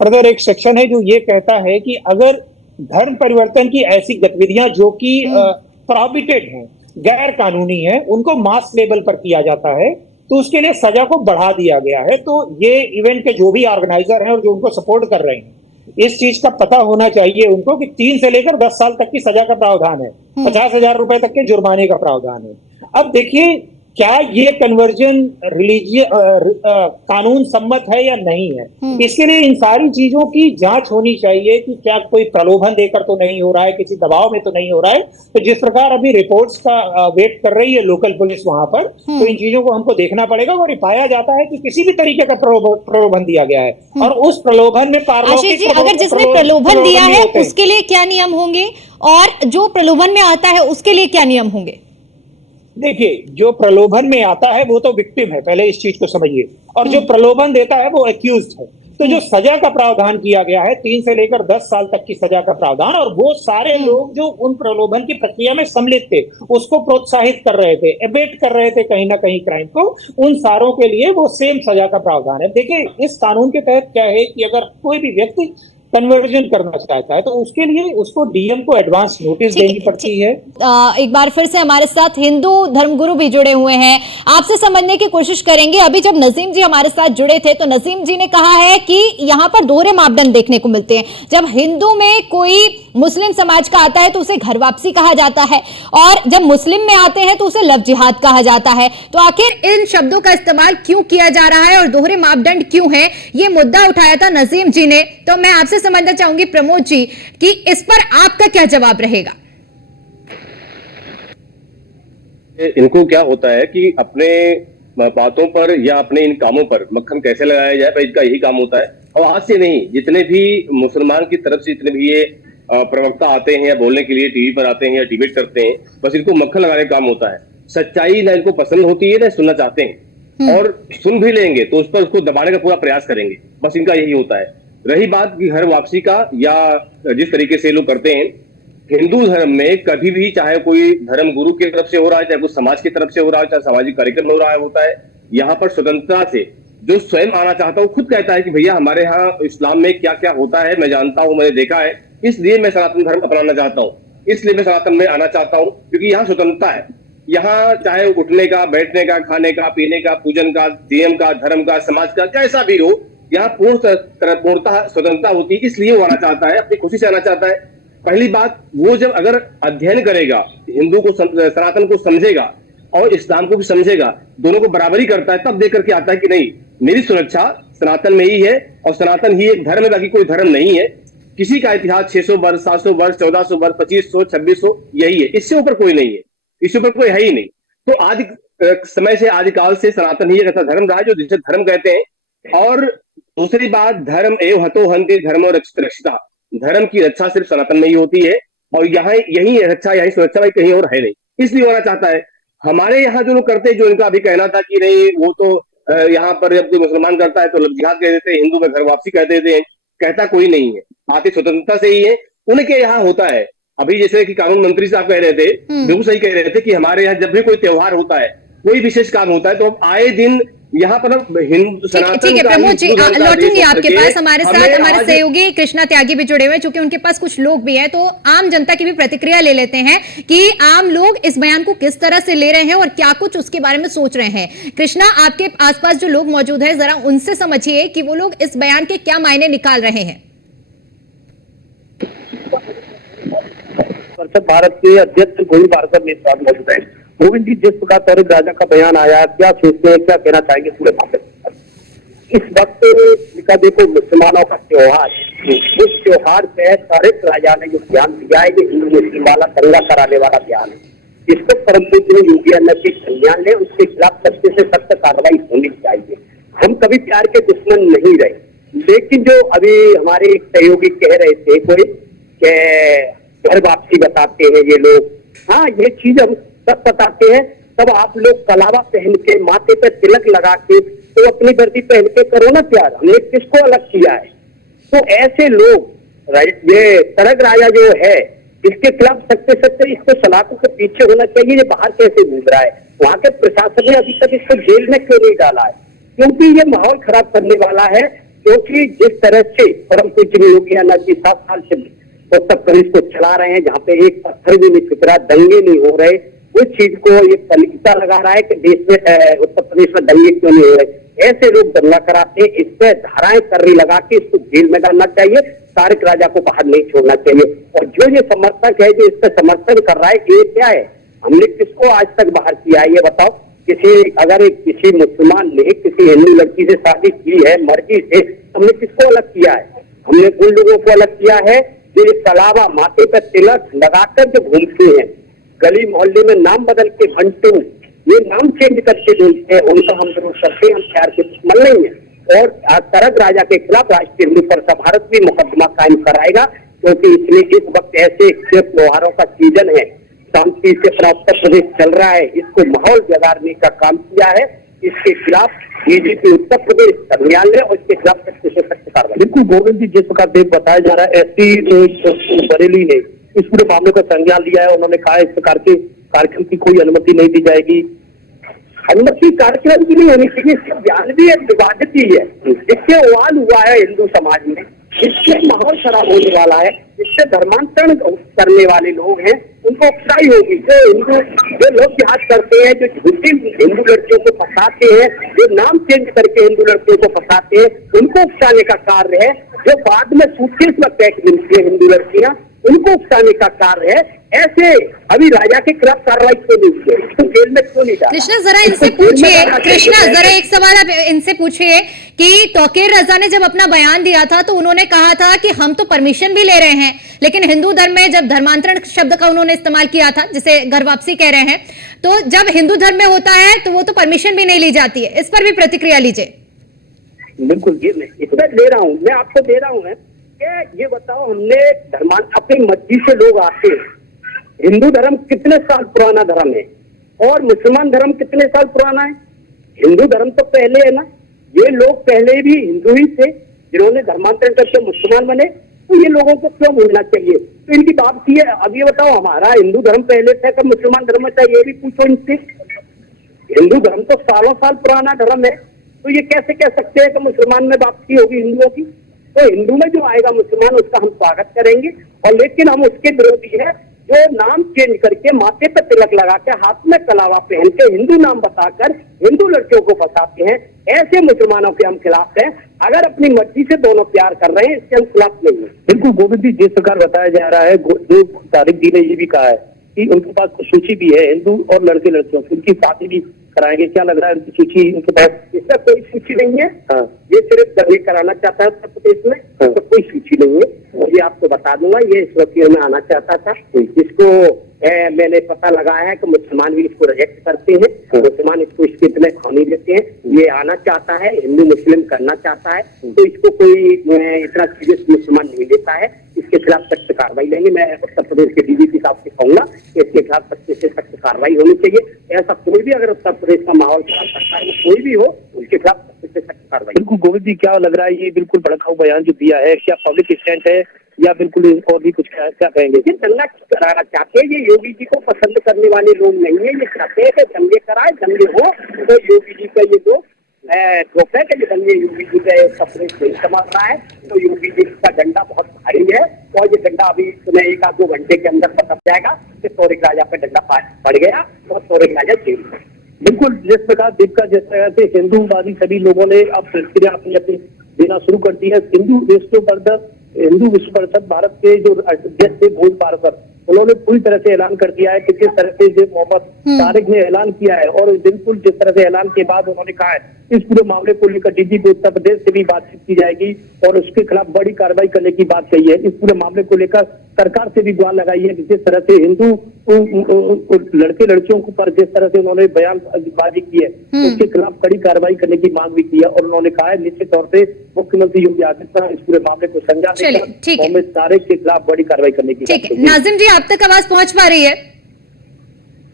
फर्दर एक सेक्शन है जो ये कहता है कि अगर धर्म परिवर्तन की ऐसी गतिविधियां जो कि प्रोहिबिटेड हैं, गैर कानूनी है, उनको मास लेवल पर किया जाता है तो उसके लिए सजा को बढ़ा दिया गया है। तो ये इवेंट के जो भी ऑर्गेनाइजर हैं और जो उनको सपोर्ट कर रहे हैं, इस चीज का पता होना चाहिए उनको कि 3 से लेकर 10 साल तक की सजा का प्रावधान है, 50,000 रुपए तक के जुर्माने का प्रावधान है। अब देखिए, क्या ये कन्वर्जन कानून सम्मत है या नहीं है, इसके लिए इन सारी चीजों की जांच होनी चाहिए कि क्या कोई प्रलोभन देकर तो नहीं हो रहा है, किसी दबाव में तो नहीं हो रहा है। तो जिस प्रकार अभी रिपोर्ट्स का वेट कर रही है लोकल पुलिस वहां पर, तो इन चीजों को हमको देखना पड़ेगा। और पाया जाता है कि किसी भी तरीके का प्रलोभन दिया गया है और उस प्रलोभन में आशीष जी, अगर जिसने प्रलोभन दिया है उसके लिए क्या नियम होंगे और जो प्रलोभन में आता है उसके लिए क्या नियम होंगे? देखिए, जो प्रलोभन में आता है वो तो विक्टिम है, पहले इस चीज को समझिए, और जो प्रलोभन देता है वो एक्यूज्ड है। तो जो सजा का प्रावधान किया गया है 3 से लेकर 10 साल तक की सजा का प्रावधान, और वो सारे लोग जो उन प्रलोभन की प्रक्रिया में सम्मिलित थे, उसको प्रोत्साहित कर रहे थे, एबेट कर रहे थे कहीं ना कहीं क्राइम को, उन सारों के लिए वो सेम सजा का प्रावधान है। देखिए, इस कानून के तहत क्या है कि अगर कोई भी व्यक्ति कन्वर्जन करना चाहता है तो उसके लिए उसको डीएम को एडवांस नोटिस देनी पड़ती है। एक बार फिर से हमारे साथ हिंदू धर्मगुरु भी जुड़े हुए हैं, आपसे समझने की कोशिश करेंगे। अभी जब नसीम जी हमारे साथ जुड़े थे तो नसीम जी ने कहा है कि यहाँ पर दोहरे मापदंड देखने को मिलते हैं। जब हिंदू में कोई मुस्लिम समाज का आता है तो उसे घर वापसी कहा जाता है, और जब मुस्लिम में आते हैं तो उसे लव जिहाद कहा जाता है। तो आखिर इन शब्दों का इस्तेमाल क्यों किया जा रहा है और दोहरे मापदंड क्यों है, ये मुद्दा उठाया था नसीम जी ने। तो मैं आपसे समझना चाहूंगी प्रमोद जी कि इस पर आपका क्या जवाब रहेगा? इनको क्या होता है कि अपने बातों पर या अपने इन कामों पर मक्खन कैसे लगाया जाए, भाई इनका यही काम होता है। और आज से नहीं, जितने भी मुसलमान की तरफ से जितने भी ये प्रवक्ता आते हैं या बोलने के लिए टीवी पर आते हैं या डिबेट करते हैं, बस इनको मक्खन लगाने का काम होता है। सच्चाई ना इनको पसंद होती है ना सुनना चाहते हैं, और सुन भी लेंगे तो उस पर उसको दबाने का पूरा प्रयास करेंगे, बस इनका यही होता है। रही बात की घर वापसी का या जिस तरीके से लोग करते हैं, हिंदू धर्म में कभी भी चाहे कोई धर्म गुरु की तरफ से हो रहा है, चाहे कोई समाज की तरफ से हो रहा है, चाहे सामाजिक कार्यक्रम हो रहा है, होता है, यहाँ पर स्वतंत्रता से जो स्वयं आना चाहता है वो खुद कहता है कि भैया हमारे यहाँ इस्लाम में क्या क्या होता है मैं जानता हूँ, मैंने देखा है, इसलिए मैं सनातन धर्म अपनाना चाहता हूँ, इसलिए मैं सनातन में आना चाहता हूँ, क्योंकि यहाँ स्वतंत्रता है। यहाँ चाहे उठने का, बैठने का, खाने का, पीने का, पूजन का, नियम का, धर्म का, समाज का, जैसा भी हो, यहाँ पूर्णतः स्वतंत्रता होती है, इसलिए वो आना चाहता है, अपनी खुशी से आना चाहता है। पहली बात, वो जब अगर अध्ययन करेगा, हिंदू को सनातन को समझेगा और इस्लाम को भी समझेगा, दोनों को बराबरी करता है, तब देख करके आता है कि नहीं, मेरी सुरक्षा सनातन में ही है और सनातन ही एक धर्म है, बाकी कोई धर्म नहीं है। किसी का इतिहास 600 वर्ष, 700 वर्ष, 1400 वर्ष, 2500, 2600 यही है, इससे ऊपर कोई नहीं है, इससे ऊपर कोई है ही नहीं। तो आज समय से, आदिकाल से सनातन ही एक ऐसा धर्म रहा है जो जिसे धर्म कहते हैं। और दूसरी बात, धर्म एव हतो हन्ति धर्मो रक्षिता, धर्म की रक्षा सिर्फ सनातन में ही होती है, और यहाँ यही रक्षा, यही सुरक्षा भाई कहीं और है नहीं, इसलिए होना चाहता है। हमारे यहाँ जो लोग करते हैं, जो इनका अभी कहना था कि नहीं वो तो यहाँ पर जब कोई मुसलमान करता है तो लव जिहाद कह देते हैं, हिंदू में घर वापसी कह देते हैं, कहता कोई नहीं है, आते स्वतंत्रता से ही है, उनके यहाँ होता है। अभी जैसे कि कानून मंत्री साहब कह रहे थे, बिल्कुल सही कह रहे थे कि हमारे यहाँ जब भी कोई त्योहार होता है, कोई विशेष काम होता है, तो हम आए दिन यहाँ पर हम हिंदू ठीक है प्रमोद जी, लौटूंगी आपके पास। हमारे साथ हमारे सहयोगी कृष्णा त्यागी भी जुड़े हुए हैं, क्योंकि उनके पास कुछ लोग भी हैं, तो आम जनता की भी प्रतिक्रिया ले लेते हैं कि आम लोग इस बयान को किस तरह से ले रहे हैं और क्या कुछ उसके बारे में सोच रहे हैं। कृष्णा, आपके आसपास जो लोग मौजूद हैं, जरा उनसे समझिए कि वो लोग इस बयान के क्या मायने निकाल रहे हैं। भारत के अध्यक्ष गोविंद भार्गव मेरे साथ मौजूद है। गोविंद जी, जिस प्रकार तौर राजा का बयान आया, क्या सोचते हैं, क्या कहना चाहेंगे पूरे मामले में? इस वक्त का देखो, मुसलमानों का त्योहार, उस त्योहार पे तारिक राजा ने जो बयान दिया है, ये हिंदू मुस्लिम वाला दंगा कराने वाला बयान है। इसको परम पूज्य योगी आदित्यनाथ संज्ञान ले, उसके खिलाफ सख्त से सख्त कार्रवाई होनी चाहिए। हम कभी प्यार के दुश्मन नहीं रहे, लेकिन जो अभी हमारे एक सहयोगी कह रहे थे कोई के घर वापसी बताते हैं ये लोग, हाँ ये चीज हम सब बताते हैं। तब आप लोग कलावा पहन के, माथे पे तिलक लगा के, तो अपनी वर्दी पहन के करो ना प्यार, हमने किसको अलग किया है? तो ऐसे लोग, ये तारक राजा जो है, इसके खिलाफ सख्त सख्त इसको सलाखों के पीछे होना चाहिए। ये बाहर कैसे घूम रहा है? वहां के प्रशासन ने अभी तक इसको जेल में क्यों नहीं डाला है? क्योंकि ये माहौल खराब करने वाला है। क्योंकि जिस तरह से परम पूज्य योगी आदित्यनाथ जी 7 साल से उत्तर प्रदेश को चला रहे हैं, जहाँ पे एक पत्थर भी नहीं फिक रहा, दंगे नहीं हो रहे, उस चीज को ये तलीका लगा रहा है कि देश में, उत्तर प्रदेश में दंगे क्यों नहीं हो रहे। ऐसे लोग दंगा कराते हैं, इस पे धाराएं कर्री लगा के इसको जेल में डालना चाहिए, तारिक राजा को बाहर नहीं छोड़ना चाहिए। और जो ये समर्थक है जो इस पर समर्थन कर रहा है, ये क्या है? हमने किसको आज तक बाहर किया है ये बताओ? अगर किसी मुसलमान ने किसी हिंदू लड़की से शादी की है मर्जी से, हमने किसको अलग किया है? हमने उन लोगों को अलग किया है जो कलावा माथे पर तिलक लगाकर जो घूमते हैं, गली मोहल्ले में नाम बदल के घंटों ये नाम चेंज करके बोलते हैं, उनका हम जरूर करते हैं, हम प्यार के दुश्मन नहीं है। और तारक राजा के खिलाफ राष्ट्रीय हिंदू परिषद भारत भी मुकदमा कायम कराएगा, क्योंकि इसमें इस वक्त ऐसे त्योहारों का सीजन है, शांति से अपना उत्तर प्रदेश चल रहा है, इसको माहौल बिगाड़ने का काम किया है। इसके खिलाफ डीजीपी उत्तर प्रदेश संज्ञान ले और इसके खिलाफ सख्त से सख्त कार्रवाई। बिल्कुल गोविंद जी, जिस प्रकार देख बताया जा रहा है, एसपी बरेली ने इस पूरे मामले का संज्ञान लिया है। उन्होंने कहा इस प्रकार के कार्यक्रम की कोई अनुमति नहीं दी जाएगी। अनुमति कार्यक्रम की नहीं होनी चाहिए, इसका बयान भी एक विवादित ही है, इससे उवाल हुआ है हिंदू समाज में, इससे माहौल खराब होने वाला है, इससे धर्मांतरण करने वाले लोग हैं उनको उकसाई होगी। जो लोग जिहाद करते हैं, जो झूठी हिंदू लड़कियों को फंसाते हैं, जो नाम चेंज करके हिंदू लड़कियों को फंसाते हैं, उनको उकसाने का कार्य है। जो बाद में सूटकेस में पैक मिलती है हिंदू लड़कियां, उनको उकसाने का कार्य है। ऐसे अभी राजा के खिलाफ कार्रवाई क्यों नहीं की? इसको जेल में क्यों नहीं डाला? कृष्णा, जरा इनसे पूछिए, कृष्णा जरा एक सवाल आप इनसे पूछिए कि तौकीर रजा ने जब अपना बयान दिया था तो उन्होंने कहा था कि हम तो परमिशन भी ले रहे हैं, लेकिन हिंदू धर्म में जब धर्मांतरण शब्द का उन्होंने इस्तेमाल किया था, जिसे घर वापसी कह रहे हैं, तो जब हिंदू धर्म में होता है तो वो तो परमिशन भी नहीं ली जाती है। इस पर भी प्रतिक्रिया लीजिए। बिल्कुल, ये मैं इसमें ले रहा हूँ, मैं आपको दे रहा हूँ ये बताओ, हमने अपनी मर्जी से लोग आते हैं। हिंदू धर्म कितने साल पुराना धर्म है और मुसलमान धर्म कितने साल पुराना है? हिंदू धर्म तो पहले है ना, ये लोग पहले भी हिंदू ही थे जिन्होंने धर्मांतरण करके मुसलमान बने, तो ये लोगों को क्यों भूलना चाहिए? तो इनकी बात की है। अब ये बताओ, हमारा हिंदू धर्म पहले था कि मुसलमान धर्म था? ये भी पूछो इनसे। हिंदू धर्म तो सालों साल पुराना धर्म है, तो ये कैसे कह सकते हैं कि मुसलमान में वापसी होगी हिंदुओं की? तो हिंदू में जो आएगा मुसलमान, उसका हम स्वागत करेंगे, और लेकिन हम उसके विरोधी है जो नाम चेंज करके, माथे पे तिलक लगा के, हाथ में कलावा पहन के, हिंदू नाम बताकर हिंदू लड़कियों को फंसाते हैं। ऐसे मुसलमानों के हम खिलाफ हैं। अगर अपनी मर्जी से दोनों प्यार कर रहे हैं, इसके हम खिलाफ नहीं है। बिल्कुल गोविंद जी, जिस प्रकार बताया जा रहा है, जो तारिक जी ने ये भी कहा है कि उनके पास सूची भी है हिंदू और लड़के लड़कियों की, उनकी शादी भी कराएंगे। क्या लग रहा है उनकी सूची उनके पास? इसका कोई सूची नहीं है। हाँ। ये सिर्फ दंगे कराना चाहता है उत्तर प्रदेश में। हाँ। तो कोई सूची नहीं है, ये आपको बता दूंगा। ये इस वक्त में आना चाहता था, इसको मैंने पता लगाया है कि मुसलमान भी इसको रिजेक्ट करते हैं। हाँ। मुसलमान इसको स्टेट में खानी देते हैं। ये आना चाहता है, हिंदू मुस्लिम करना चाहता है, तो इसको कोई इतना सीरियस मुसलमान नहीं लेता है। इसके खिलाफ सख्त कार्रवाई लेंगे। मैं उत्तर प्रदेश के डीजीपी साहब से कहूंगा कि इसके खिलाफ सख्त से सख्त कार्रवाई होनी चाहिए। ऐसा कोई भी अगर उत्तर प्रदेश का माहौल खराब करता है, कोई भी हो, उसके खिलाफ सख्त से सख्त कार्रवाई। बिल्कुल गोविंद जी, क्या लग रहा है ये बिल्कुल भड़काऊ बयान जो दिया है, क्या पब्लिक स्टैंड है या बिल्कुल और भी कुछ? क्या कहेंगे? ये दंगा कराना चाहते हैं, ये योगी जी को पसंद करने वाले लोग नहीं है। ये चाहते हैं कि दंगे कराए, दंगे हो, तो योगी जी का ये जो ग्रुप है कि ये यूपीजी के सपने से समझ रहा है, तो यूपीजी का डंडा बहुत भारी है और ये डंडा अभी तुम्हें 1-2 घंटे के अंदर पता जाएगा कि तौरिक राजा पे डंडा पड़ गया और तौरिक राजा जेल में। बिल्कुल, जिस प्रकार दीपिका, जिस तरह से हिंदूवादी सभी लोगों ने अब प्रतिक्रिया अपनी अपनी देना शुरू कर दी है। हिंदू विश्व परिषद भारत के जो अध्यक्ष थे भोज पारकर, उन्होंने पूरी तरह से ऐलान कर दिया है कि किस तरह से जो मोहम्मद तारिक ने ऐलान किया है, और बिल्कुल जिस तरह से ऐलान के बाद उन्होंने कहा है इस पूरे मामले को लेकर डीजीपी उत्तर प्रदेश से भी बातचीत की जाएगी और उसके खिलाफ बड़ी कार्रवाई करने की बात कही है। इस पूरे मामले को लेकर सरकार से भी गुहार लगाई है कि जिस तरह से हिंदू लड़के लड़कियों पर जिस तरह से उन्होंने बयानबाजी की है उसके खिलाफ कड़ी कार्रवाई करने की मांग भी की है। और उन्होंने कहा है निश्चित तौर से मुख्यमंत्री योगी आदित्यनाथ इस पूरे मामले को समझा मोहम्मद तारिक के खिलाफ बड़ी कार्रवाई करने की। ठीक है नाजिम जी, आप तक आवाज पहुंच पा रही है?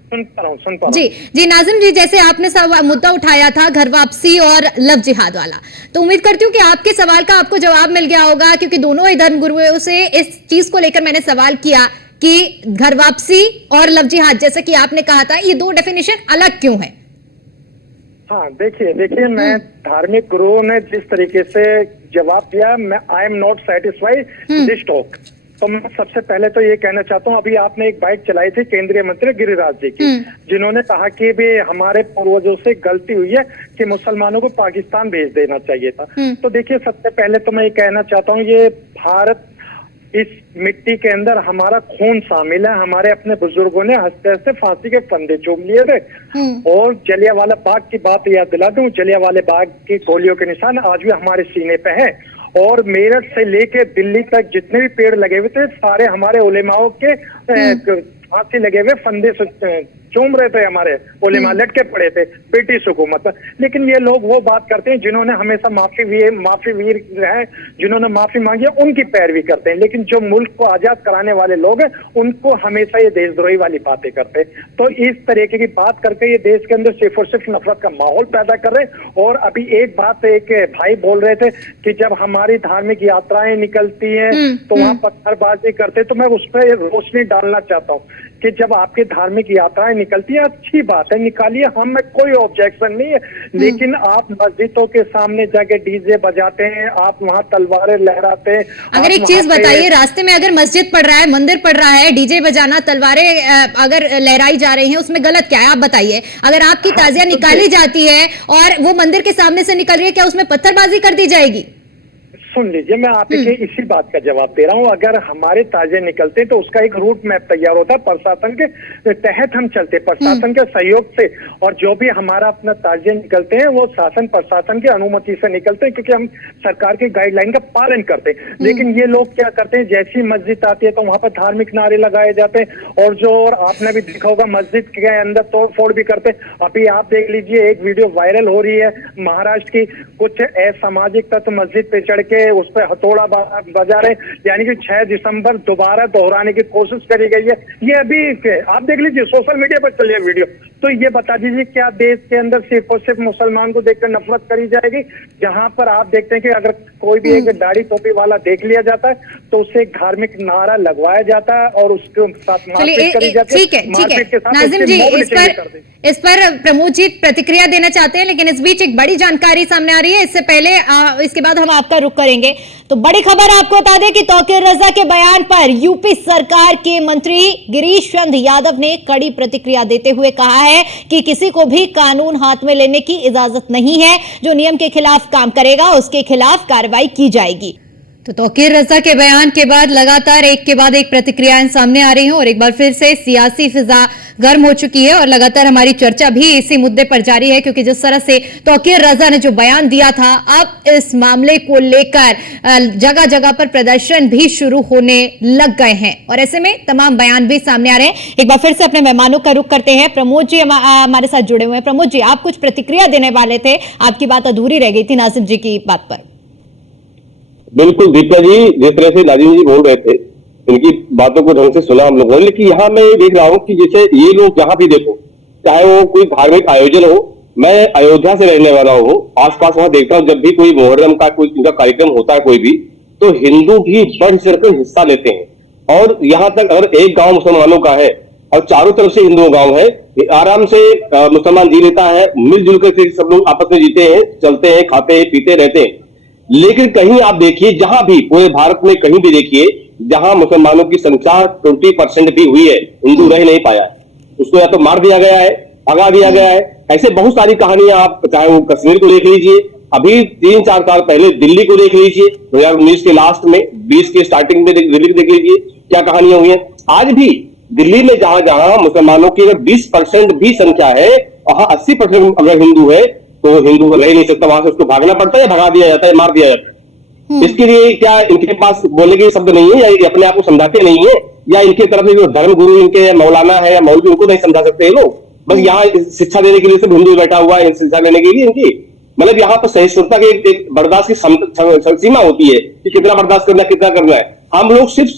सुन पा रहा हूं। जी नाजिम जी, जैसे आपने मुद्दा उठाया था घर वापसी और लव जिहाद वाला, तो उम्मीद करती हूँ कि आपके सवाल का आपको जवाब मिल गया होगा, क्योंकि दोनों ही धर्मगुरुओं से इस चीज को लेकर मैंने सवाल किया कि घर वापसी और लव जिहाद, जैसा कि आपने कहा था, ये दो डेफिनेशन अलग क्यों है? हाँ, देखिए मैं धार्मिक गुरुओं ने जिस तरीके से जवाब दिया, मैं I am not satisfied this talk. तो मैं सबसे पहले तो ये कहना चाहता हूँ, अभी आपने एक बाइट चलाई थी केंद्रीय मंत्री गिरिराज जी की, जिन्होंने कहा कि भी हमारे पूर्वजों से गलती हुई है कि मुसलमानों को पाकिस्तान भेज देना चाहिए था। तो देखिए, सबसे पहले तो मैं ये कहना चाहता हूँ, ये भारत, इस मिट्टी के अंदर हमारा खून शामिल है। हमारे अपने बुजुर्गों ने हंसते हंसते फांसी के फंदे चूम लिए थे। और जलियांवाला बाग की बात याद दिला दूं, जलियांवाले बाग की गोलियों के निशान आज भी हमारे सीने पे हैं। और मेरठ से लेके दिल्ली तक जितने भी पेड़ लगे हुए थे, सारे हमारे उलेमाओं के फांसी लगे हुए फंदे से चूम रहे थे, हमारे उलेमा लटके पड़े थे ब्रिटिश हुकूमत। लेकिन ये लोग वो बात करते हैं जिन्होंने हमेशा माफी वीर है, जिन्होंने माफी मांगी है, उनकी पैरवी करते हैं। लेकिन जो मुल्क को आजाद कराने वाले लोग हैं, उनको हमेशा ये देशद्रोही वाली बातें करते हैं। तो इस तरीके की बात करके ये देश के अंदर सिर्फ और सिर्फ नफरत का माहौल पैदा कर रहे हैं। और अभी एक बात एक भाई बोल रहे थे कि जब हमारी धार्मिक यात्राएं निकलती हैं तो वहां पत्थरबाजी करते, तो मैं उस पर रोशनी डालना चाहता हूँ कि जब आपकी धार्मिक यात्राएं निकलती है, अच्छी बात है, निकालिए, हम में कोई ऑब्जेक्शन नहीं है। लेकिन आप मस्जिदों के सामने जाके डीजे बजाते हैं, आप वहां तलवारें लहराते हैं। अगर एक चीज बताइए, रास्ते में अगर मस्जिद पड़ रहा है, मंदिर पड़ रहा है, डीजे बजाना, तलवारें अगर लहराई जा रही हैं, उसमें गलत क्या है? आप बताइए। अगर आपकी ताजिया निकाली जाती है और वो मंदिर के सामने से निकल रही है, क्या उसमें पत्थरबाजी कर दी जाएगी? सुन लीजिए, मैं आपके इसी बात का जवाब दे रहा हूँ। अगर हमारे ताजे निकलते हैं तो उसका एक रूट मैप तैयार होता है, प्रशासन के तहत हम चलते, प्रशासन के सहयोग से। और जो भी हमारा अपना ताजे निकलते हैं वो शासन प्रशासन की अनुमति से निकलते हैं, क्योंकि हम सरकार की गाइडलाइन का पालन करते हैं। लेकिन ये लोग क्या करते हैं, जैसी मस्जिद आती है तो वहां पर धार्मिक नारे लगाए जाते हैं। और आपने भी देखा होगा, मस्जिद के अंदर तोड़ फोड़ भी करते हैं। अभी आप देख लीजिए, एक वीडियो वायरल हो रही है महाराष्ट्र की, कुछ असामाजिक तत्व मस्जिद पे चढ़ के उस पर हथौड़ा बजा रहे, यानी कि 6 दिसंबर दोबारा दोहराने की कोशिश करी गई है। ये अभी आप देख लीजिए, सोशल मीडिया पर चल रही है वीडियो। तो ये बता दीजिए, क्या देश के अंदर सिर्फ और सिर्फ मुसलमान को देखकर नफरत करी जाएगी? जहां पर आप देखते हैं कि अगर कोई भी एक दाढ़ी टोपी वाला देख लिया जाता है तो उससे एक धार्मिक नारा लगवाया जाता है और उसके साथ मारपीट करी जाती है। ठीक है नाजिम जी, इस पर प्रमोद जी प्रतिक्रिया देना चाहते हैं, लेकिन इस बीच एक बड़ी जानकारी सामने आ रही है। इससे पहले इसके बाद हम आपका रुख करेंगे। तो बड़ी खबर आपको बता दें कि तौकीर रजा के बयान पर यूपी सरकार के मंत्री गिरीश चंद्र यादव ने कड़ी प्रतिक्रिया देते हुए कहा है कि किसी को भी कानून हाथ में लेने की इजाजत नहीं है। जो नियम के खिलाफ काम करेगा उसके खिलाफ कार्रवाई की जाएगी। तो तौकीर रजा के बयान के बाद लगातार एक के बाद एक प्रतिक्रियाएं सामने आ रही हैं और एक बार फिर से सियासी फिजा गर्म हो चुकी है और लगातार हमारी चर्चा भी इसी मुद्दे पर जारी है, क्योंकि जिस तरह से तौकीर रजा ने जो बयान दिया था, अब इस मामले को लेकर जगह जगह पर प्रदर्शन भी शुरू होने लग गए हैं और ऐसे में तमाम बयान भी सामने आ रहे हैं। एक बार फिर से अपने मेहमानों का रुख करते हैं। प्रमोद जी हमारे साथ जुड़े हुए हैं। प्रमोद जी, आप कुछ प्रतिक्रिया देने वाले थे, आपकी बात अधूरी रह गई थी नाजिम जी की बात पर। बिल्कुल दीपिका जी, जिस तरह से नाजिम जी बोल रहे थे, इनकी बातों को ढंग से सुना हम लोगों ने। लेकिन यहाँ मैं देख रहा हूँ कि जैसे ये लोग जहाँ भी देखो, चाहे वो कोई धार्मिक आयोजन हो, मैं अयोध्या से रहने वाला हूँ, आसपास वहां देखता हूँ जब भी कोई मुहर्रम का कोई इनका कार्यक्रम होता है कोई भी, तो हिंदू भी बढ़ चढ़कर हिस्सा लेते हैं। और यहाँ तक अगर एक गांव मुसलमानों का है और चारों तरफ से हिंदू गांव है, आराम से मुसलमान जी लेता है, मिलजुल कर सब लोग आपस में जीते हैं, चलते हैं, खाते हैं, पीते रहते हैं। लेकिन कहीं आप देखिए, जहां भी पूरे भारत में कहीं भी देखिए, जहां मुसलमानों की संख्या 20% भी हुई है, हिंदू रह नहीं पाया, उसको या तो मार दिया गया है, भगा दिया गया है। ऐसे बहुत सारी कहानियां, आप चाहे वो कश्मीर को देख लीजिए, अभी 3-4 साल पहले दिल्ली को देख लीजिए, 2019 के लास्ट में, 20 के स्टार्टिंग में दिल्ली को देख लीजिए, क्या कहानियां हुई है। आज भी दिल्ली में जहां जहां मुसलमानों की अगर 20% भी संख्या है, वहां 80% अगर हिंदू है, तो हिंदू रह नहीं सकता, वहां से उसको भागना पड़ता है, भगा दिया जाता है, मार दिया जाता है। इसके लिए क्या इनके पास बोलने के शब्द नहीं है, या ये अपने आप को समझाते नहीं है, या इनके तरफ से जो धर्म गुरु इनके मौलाना है या मौलवी, उनको नहीं समझा सकते ये लोग? बस यहाँ शिक्षा देने के लिए सिर्फ हिंदू बैठा हुआ है, शिक्षा देने के लिए इनकी, मतलब यहाँ पर सहिष्णुता की एक बर्दाश्त की सीमा होती है कि कितना बर्दाश्त करना है, कितना करना है। हम लोग सिर्फ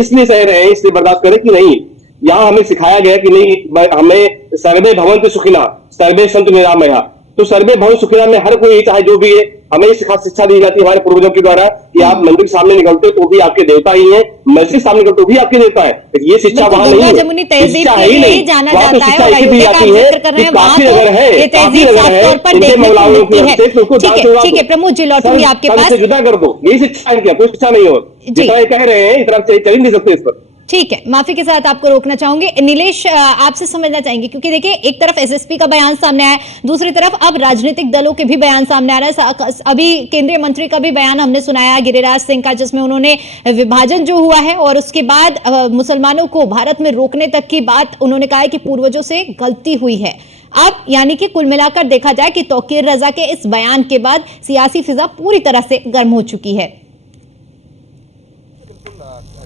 इसलिए सह रहे हैं, इसलिए बर्दाश्त करें कि नहीं, यहाँ हमें सिखाया गया कि नहीं, हमें सर्वे भवन्तु सुखिनः सर्वे सन्तु निरामयाः, तो सर्वे भवन सुखिनः में हर कोई, चाहे जो भी है, हमें शिक्षा दी जाती है हमारे पूर्वजों के द्वारा कि आप मंदिर के सामने निकलते तो भी आपके देवता ही हैं, मस्जिद सामने निकलते तो भी आपके देवता है। ये शिक्षा वहां नहीं है, शिक्षा है ही नहीं, वहां तो शिक्षा ऐसी दी जाती है कि काफी नगर है, इनके मौलानों की हद से उसको ठीक है प्रमोद जी, लौटूंगी आपके पास। जुदा कर दो, यही शिक्षा है, कोई शिक्षा नहीं हो, जितना ये कह रहे हैं इतना चल ही नहीं सकते इस पर। ठीक है, माफी के साथ आपको रोकना चाहूंगे। नीलेश, आपसे समझना चाहेंगे, क्योंकि देखिए एक तरफ एसएसपी का बयान सामने आया है, दूसरी तरफ अब राजनीतिक दलों के भी बयान सामने आ रहा है। अभी केंद्रीय मंत्री का भी बयान हमने सुनाया गिरिराज सिंह का, जिसमें उन्होंने विभाजन जो हुआ है और उसके बाद मुसलमानों को भारत में रोकने तक की बात उन्होंने कहा है कि पूर्वजों से गलती हुई है। अब यानी कि कुल मिलाकर देखा जाए कि तौकीर रजा के इस बयान के बाद सियासी फिजा पूरी तरह से गर्म हो चुकी है।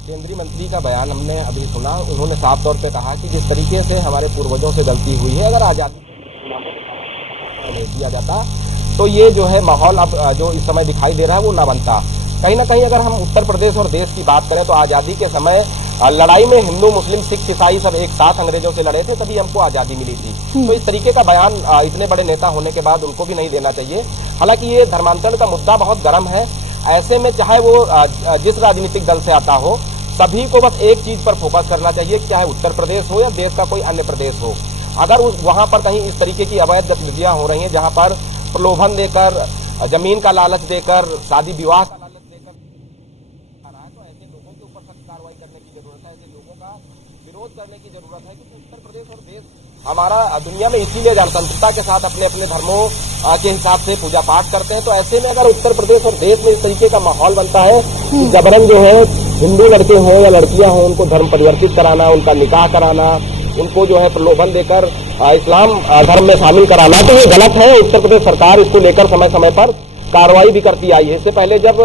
केंद्रीय मंत्री का बयान हमने अभी सुना, उन्होंने साफ तौर पे कहा कि जिस तरीके से हमारे पूर्वजों से गलती हुई है, अगर आजादी नहीं दिया जाता तो ये जो है माहौल अब जो इस समय दिखाई दे रहा है वो ना बनता। कहीं ना कहीं अगर हम उत्तर प्रदेश और देश की बात करें तो आज़ादी के समय लड़ाई में हिंदू मुस्लिम सिख ईसाई सब एक साथ अंग्रेजों से लड़े थे, तभी हमको आज़ादी मिली थी। तो इस तरीके का बयान इतने बड़े नेता होने के बाद उनको भी नहीं देना चाहिए। हालांकि ये धर्मांतरण का मुद्दा बहुत गर्म है, ऐसे में चाहे वो जिस राजनीतिक दल से आता हो, सभी को बस एक चीज पर फोकस करना चाहिए, चाहे उत्तर प्रदेश हो या देश का कोई अन्य प्रदेश हो। अगर वहां पर कहीं इस तरीके की अवैध गतिविधियां हो रही हैं, जहां पर प्रलोभन देकर, जमीन का लालच देकर, शादी विवाह का लालच देकर तो ऐसे लोगों के ऊपर सख्त कार्रवाई करने की जरूरत है, ऐसे लोगों का विरोध करने की जरूरत है। क्योंकि उत्तर प्रदेश और देश हमारा दुनिया में इसीलिए जनतंत्रता के साथ अपने अपने धर्मों के हिसाब से पूजा पाठ करते हैं। तो ऐसे में अगर उत्तर प्रदेश और देश में इस तरीके का माहौल बनता है, जबरन जो है हिंदू लड़के हों या लड़कियां हों, उनको धर्म परिवर्तित कराना, उनका निकाह कराना, उनको जो है प्रलोभन देकर इस्लाम धर्म में शामिल कराना, तो ये गलत है। उत्तर प्रदेश सरकार इसको लेकर समय समय पर कार्रवाई भी करती आई है। इससे पहले जब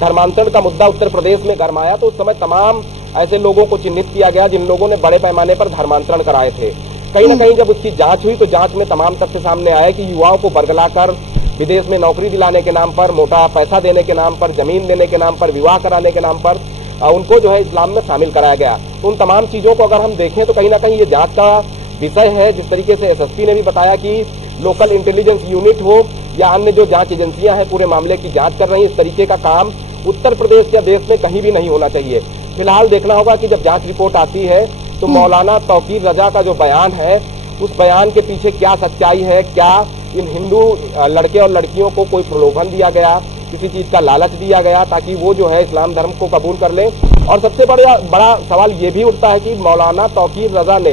धर्मांतरण का मुद्दा उत्तर प्रदेश में गरमाया तो उस समय तमाम ऐसे लोगों को चिन्हित किया गया जिन लोगों ने बड़े पैमाने पर धर्मांतरण कराए थे। कहीं ना कहीं जब उसकी जांच हुई तो जांच में तमाम तथ्य सामने आए कि युवाओं को बरगलाकर विदेश में नौकरी दिलाने के नाम पर, मोटा पैसा देने के नाम पर, जमीन देने के नाम पर, विवाह कराने के नाम पर उनको जो है इस्लाम में शामिल कराया गया। तो उन तमाम चीजों को अगर हम देखें तो कहीं ना कहीं ये जांच का विषय है। जिस तरीके से एसएसपी ने भी बताया कि लोकल इंटेलिजेंस यूनिट हो या अन्य जो जांच एजेंसियां हैं पूरे मामले की जांच कर रही हैं, इस तरीके का काम उत्तर प्रदेश या देश में कहीं भी नहीं होना चाहिए। फिलहाल देखना होगा कि जब जांच रिपोर्ट आती है तो मौलाना तौकीर रजा का जो बयान है, उस बयान के पीछे क्या सच्चाई है, क्या इन हिंदू लड़के और लड़कियों को कोई प्रलोभन दिया गया, किसी चीज का लालच दिया गया ताकि वो जो है इस्लाम धर्म को कबूल कर ले। और सबसे बड़ा सवाल ये भी उठता है कि मौलाना तौकीर रजा ने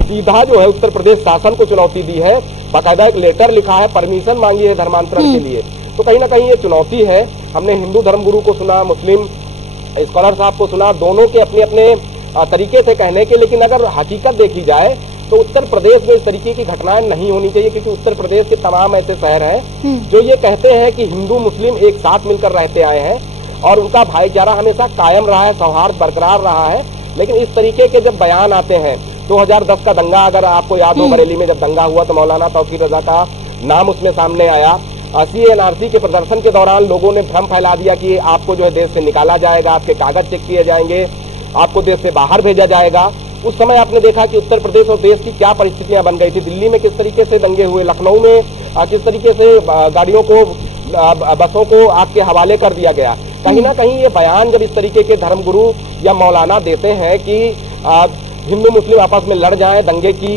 सीधा जो है उत्तर प्रदेश शासन को चुनौती दी है, बाकायदा एक लेटर लिखा है, परमिशन मांगी है धर्मांतरण के लिए। तो कहीं ना कहीं ये चुनौती है। हमने हिंदू धर्मगुरु को सुना, मुस्लिम स्कॉलर साहब को सुना, दोनों के अपने अपने तरीके थे कहने के, लेकिन अगर हकीकत देखी जाए तो उत्तर प्रदेश में इस तरीके की घटनाएं नहीं होनी चाहिए। क्योंकि उत्तर प्रदेश के तमाम ऐसे शहर हैं जो ये कहते हैं कि हिंदू मुस्लिम एक साथ मिलकर रहते आए हैं और उनका भाईचारा हमेशा कायम रहा है, सौहार्द बरकरार रहा है। लेकिन इस तरीके के जब बयान आते हैं, 2010 का दंगा अगर आपको याद हो, बरेली में जब दंगा हुआ तो मौलाना तौकीर रजा का नाम उसमें सामने आया। CNRC के प्रदर्शन के दौरान लोगों ने भ्रम फैला दिया कि आपको जो है देश से निकाला जाएगा, आपके कागज चेक किए जाएंगे, आपको देश से बाहर भेजा जाएगा। उस समय आपने देखा कि उत्तर प्रदेश और देश की क्या परिस्थितियां बन गई थी। दिल्ली में किस तरीके से दंगे हुए, लखनऊ में किस तरीके से गाड़ियों को, बसों को आग के हवाले कर दिया गया। कहीं ना कहीं ये बयान जब इस तरीके के धर्मगुरु या मौलाना देते हैं कि हिंदू मुस्लिम आपस में लड़ जाएं, दंगे की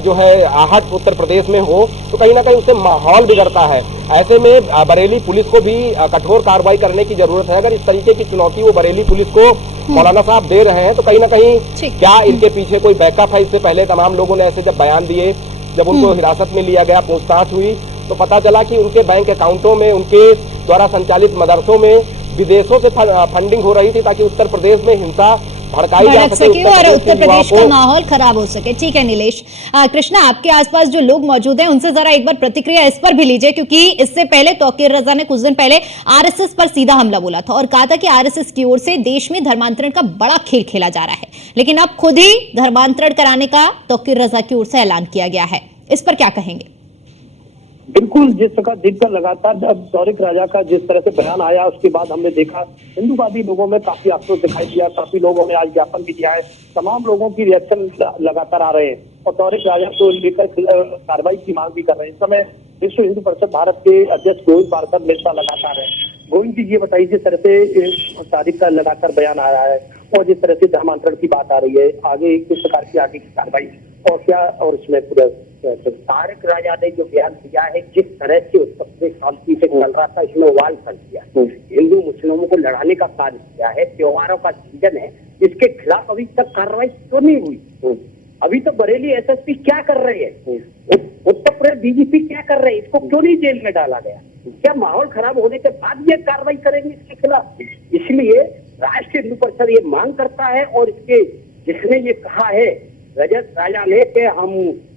जो है आहट उत्तर प्रदेश में हो, तो कहीं ना कहीं उससे माहौल बिगड़ता है। ऐसे में बरेली पुलिस को भी कठोर कार्रवाई करने की जरूरत है। अगर इस तरीके की चुनौती वो बरेली पुलिस को मौलाना साहब दे रहे हैं, तो कहीं ना कहीं क्या इनके पीछे कोई बैकअप है? इससे पहले तमाम लोगों ने ऐसे जब बयान दिए, जब उनको हिरासत में लिया गया, पूछताछ हुई, तो पता चला कि उनके बैंक अकाउंटों में, उनके द्वारा संचालित मदरसों में विदेशों से फंडिंग हो रही थी, ताकि उत्तर प्रदेश में हिंसा भड़काई जा सके और उत्तर प्रदेश का माहौल खराब हो सके। ठीक है नीलेश। कृष्णा, आपके आसपास जो लोग मौजूद हैं उनसे जरा एक बार प्रतिक्रिया इस पर भी लीजिए, क्योंकि इससे पहले तौकीर रजा ने कुछ दिन पहले आरएसएस पर सीधा हमला बोला था और कहा था कि आरएसएस की ओर से देश में धर्मांतरण का बड़ा खेल खेला जा रहा है, लेकिन अब खुद ही धर्मांतरण कराने का तौकीर रजा की ओर से ऐलान किया गया है। इस पर क्या कहेंगे? बिल्कुल, जिस प्रकार दिन का लगातार जब तौकीर राजा का जिस तरह से बयान आया, उसके बाद हमने देखा हिंदूवादी लोगों में काफी आक्रोश दिखाई दिया। काफी लोगों ने आज ज्ञापन भी दिया है। तमाम लोगों की रिएक्शन लगातार आ रहे हैं और तौकीर राजा को लेकर कार्रवाई की मांग भी कर रहे हैं। इस समय विश्व हिंदू परिषद भारत के अध्यक्ष गोविंद पार्षद मिश्रा लगातार है। गोविंद जी, ये बताइए, जिस तरह से तारीख का लगातार बयान आ रहा है और जिस तरह से धर्मांतरण की बात आ रही है, आगे किस प्रकार की आगे की कार्रवाई और क्या, और उसमें पूरा तारक राजा ने जो बयान दिया है, जिस तरह से उत्तर प्रदेश शांति से चल रहा था, इसमें वाल कर दिया, हिंदू मुस्लिमों को लड़ाने का कार्य किया है, त्योहारों का सीजन है, इसके खिलाफ अभी तक कार्रवाई क्यों नहीं हुई? अभी तो बरेली एसएसपी क्या कर रहे हैं, उत्तर प्रदेश डीजीपी क्या कर रहे हैं, इसको क्यों नहीं जेल में डाला गया? क्या माहौल खराब होने के बाद ये कार्रवाई करेंगे इसके खिलाफ? इसलिए राष्ट्रीय हिंदू परिषद ये मांग करता है, और इसके जिसने ये कहा है रजत राजा ने कि हम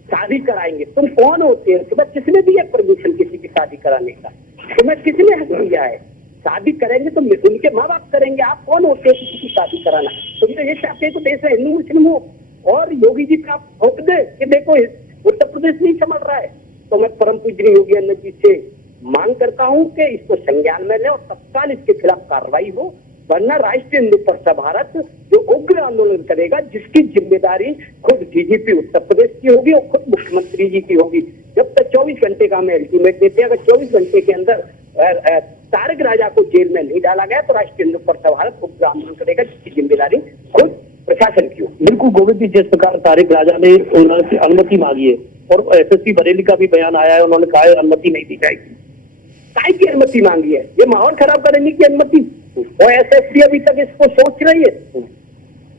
शादी कराएंगे, तुम कौन होते हैं? तुम्हें किसने दिया परमिशन किसी की शादी कराने का? तुम्हें किसने हक दिया है? शादी करेंगे तो उनके माँ बाप करेंगे, आप कौन होते हैं किसी की शादी कराना? तुम तो ये चाहते हैं तो देश में हिंदू मुस्लिम हो, और योगी जी का भोट दे कि देखो उत्तर प्रदेश नहीं संभल रहा है। तो मैं परम पूजनीय योगी आदित्यनाथ जी से मांग करता हूँ कि इसको संज्ञान में ले और तत्काल इसके खिलाफ कार्रवाई हो, वरना राष्ट्रीय हिंदू परिषद भारत जो उग्र आंदोलन करेगा, जिसकी जिम्मेदारी खुद डीजीपी उत्तर प्रदेश की होगी और खुद मुख्यमंत्री जी की होगी। जब तक 24 घंटे का हमें अल्टीमेट देते हैं, अगर 24 घंटे के अंदर तारक राजा को जेल में नहीं डाला गया तो राष्ट्रीय हिंदू परिषद भारत उग्र आंदोलन करेगा, जिसकी जिम्मेदारी खुद प्रशासन की होगी। बिल्कुल गोविंद जी, जिस प्रकार तारक राजा ने उन्होंने अनुमति मांगी है और एसएसपी बरेली का भी बयान आया है, उन्होंने कहा है अनुमति नहीं दी जाएगी। काय की अनुमति मांगी है? ये माहौल खराब करने की अनुमति, और एसएसपी अभी तक इसको सोच रही है।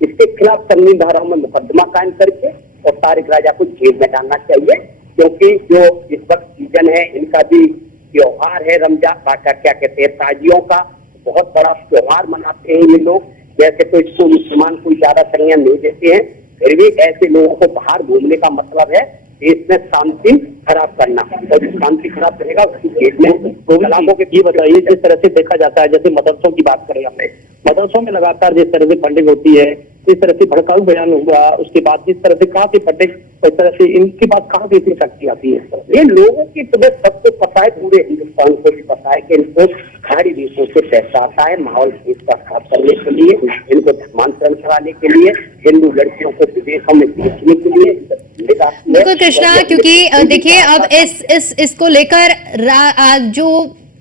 इसके खिलाफ संगीन धाराओं में मुकदमा कायम करके और तारक राजा को जेल में डालना चाहिए, क्योंकि जो इस वक्त सीजन है, इनका भी त्योहार है रमजान, क्या कहते हैं, ताजियों का बहुत बड़ा त्योहार मनाते हैं ये लोग। जैसे तो इसको मुसलमान कोई ज्यादा संज्ञान नहीं देते हैं, फिर भी ऐसे लोगों को बाहर घूमने का मतलब है देश में शांति खराब करना, और जो शांति खराब करेगा उसकी जेल में। ये बताइए, जिस तरह से देखा जाता है, जैसे मदरसों की बात करें हमने, मदरसों में लगातार जिस तरह से फंडिंग होती है, इस तरह से भड़काऊ बयान हुआ, उसके बाद जिस तरह से कहाँ से फंडिंग, इस तरह से इनके बाद कहाँ से इतनी शक्ति आती है? ये लोगों की तुम्हें सबको पता है, पूरे हिंदुस्तान को भी पता है कि इनको खाड़ी देशों से पैसा आता है माहौल इसका खराब करने के लिए, इनको धर्मांतरण कराने के लिए, हिंदू लड़कियों को विदेशों में बेचने के लिए। बिल्कुल कृष्णा, क्योंकि देखिए अब इसको लेकर जो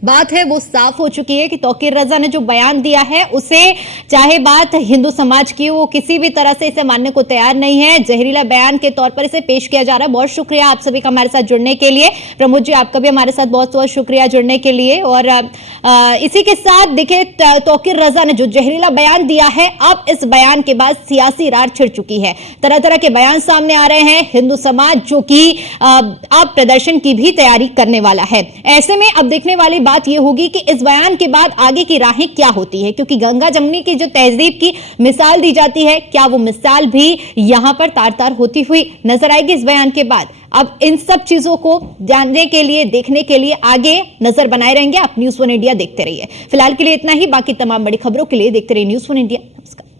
बात है वो साफ हो चुकी है कि तौकीर रजा ने जो बयान दिया है उसे, चाहे बात हिंदू समाज की हो, किसी भी तरह से इसे मानने को तैयार नहीं है। जहरीला बयान के तौर पर इसे पेश किया जा रहा है। बहुत शुक्रिया आप सभी का हमारे साथ जुड़ने के लिए। प्रमोद जी, आपका भी हमारे साथ बहुत बहुत शुक्रिया जुड़ने के लिए। और इसी के साथ देखिए, तौकीर रजा ने जो जहरीला बयान दिया है, अब इस बयान के बाद सियासी रार छिड़ चुकी है। तरह तरह के बयान सामने आ रहे हैं। हिंदू समाज जो कि अब प्रदर्शन की भी तैयारी करने वाला है। ऐसे में अब देखने वाली बात यह होगी कि इस बयान के बाद आगे की राहें क्या होती है, क्योंकि गंगा जमुनी की जो तहजीब की मिसाल दी जाती है, क्या वो मिसाल भी यहां पर तार तार होती हुई नजर आएगी इस बयान के बाद? अब इन सब चीजों को जानने के लिए, देखने के लिए आगे नजर बनाए रहेंगे। आप न्यूज़ 1 इंडिया देखते रहिए। फिलहाल के लिए इतना ही। बाकी तमाम बड़ी खबरों के लिए देखते रहिए न्यूज़ 1 इंडिया। नमस्कार।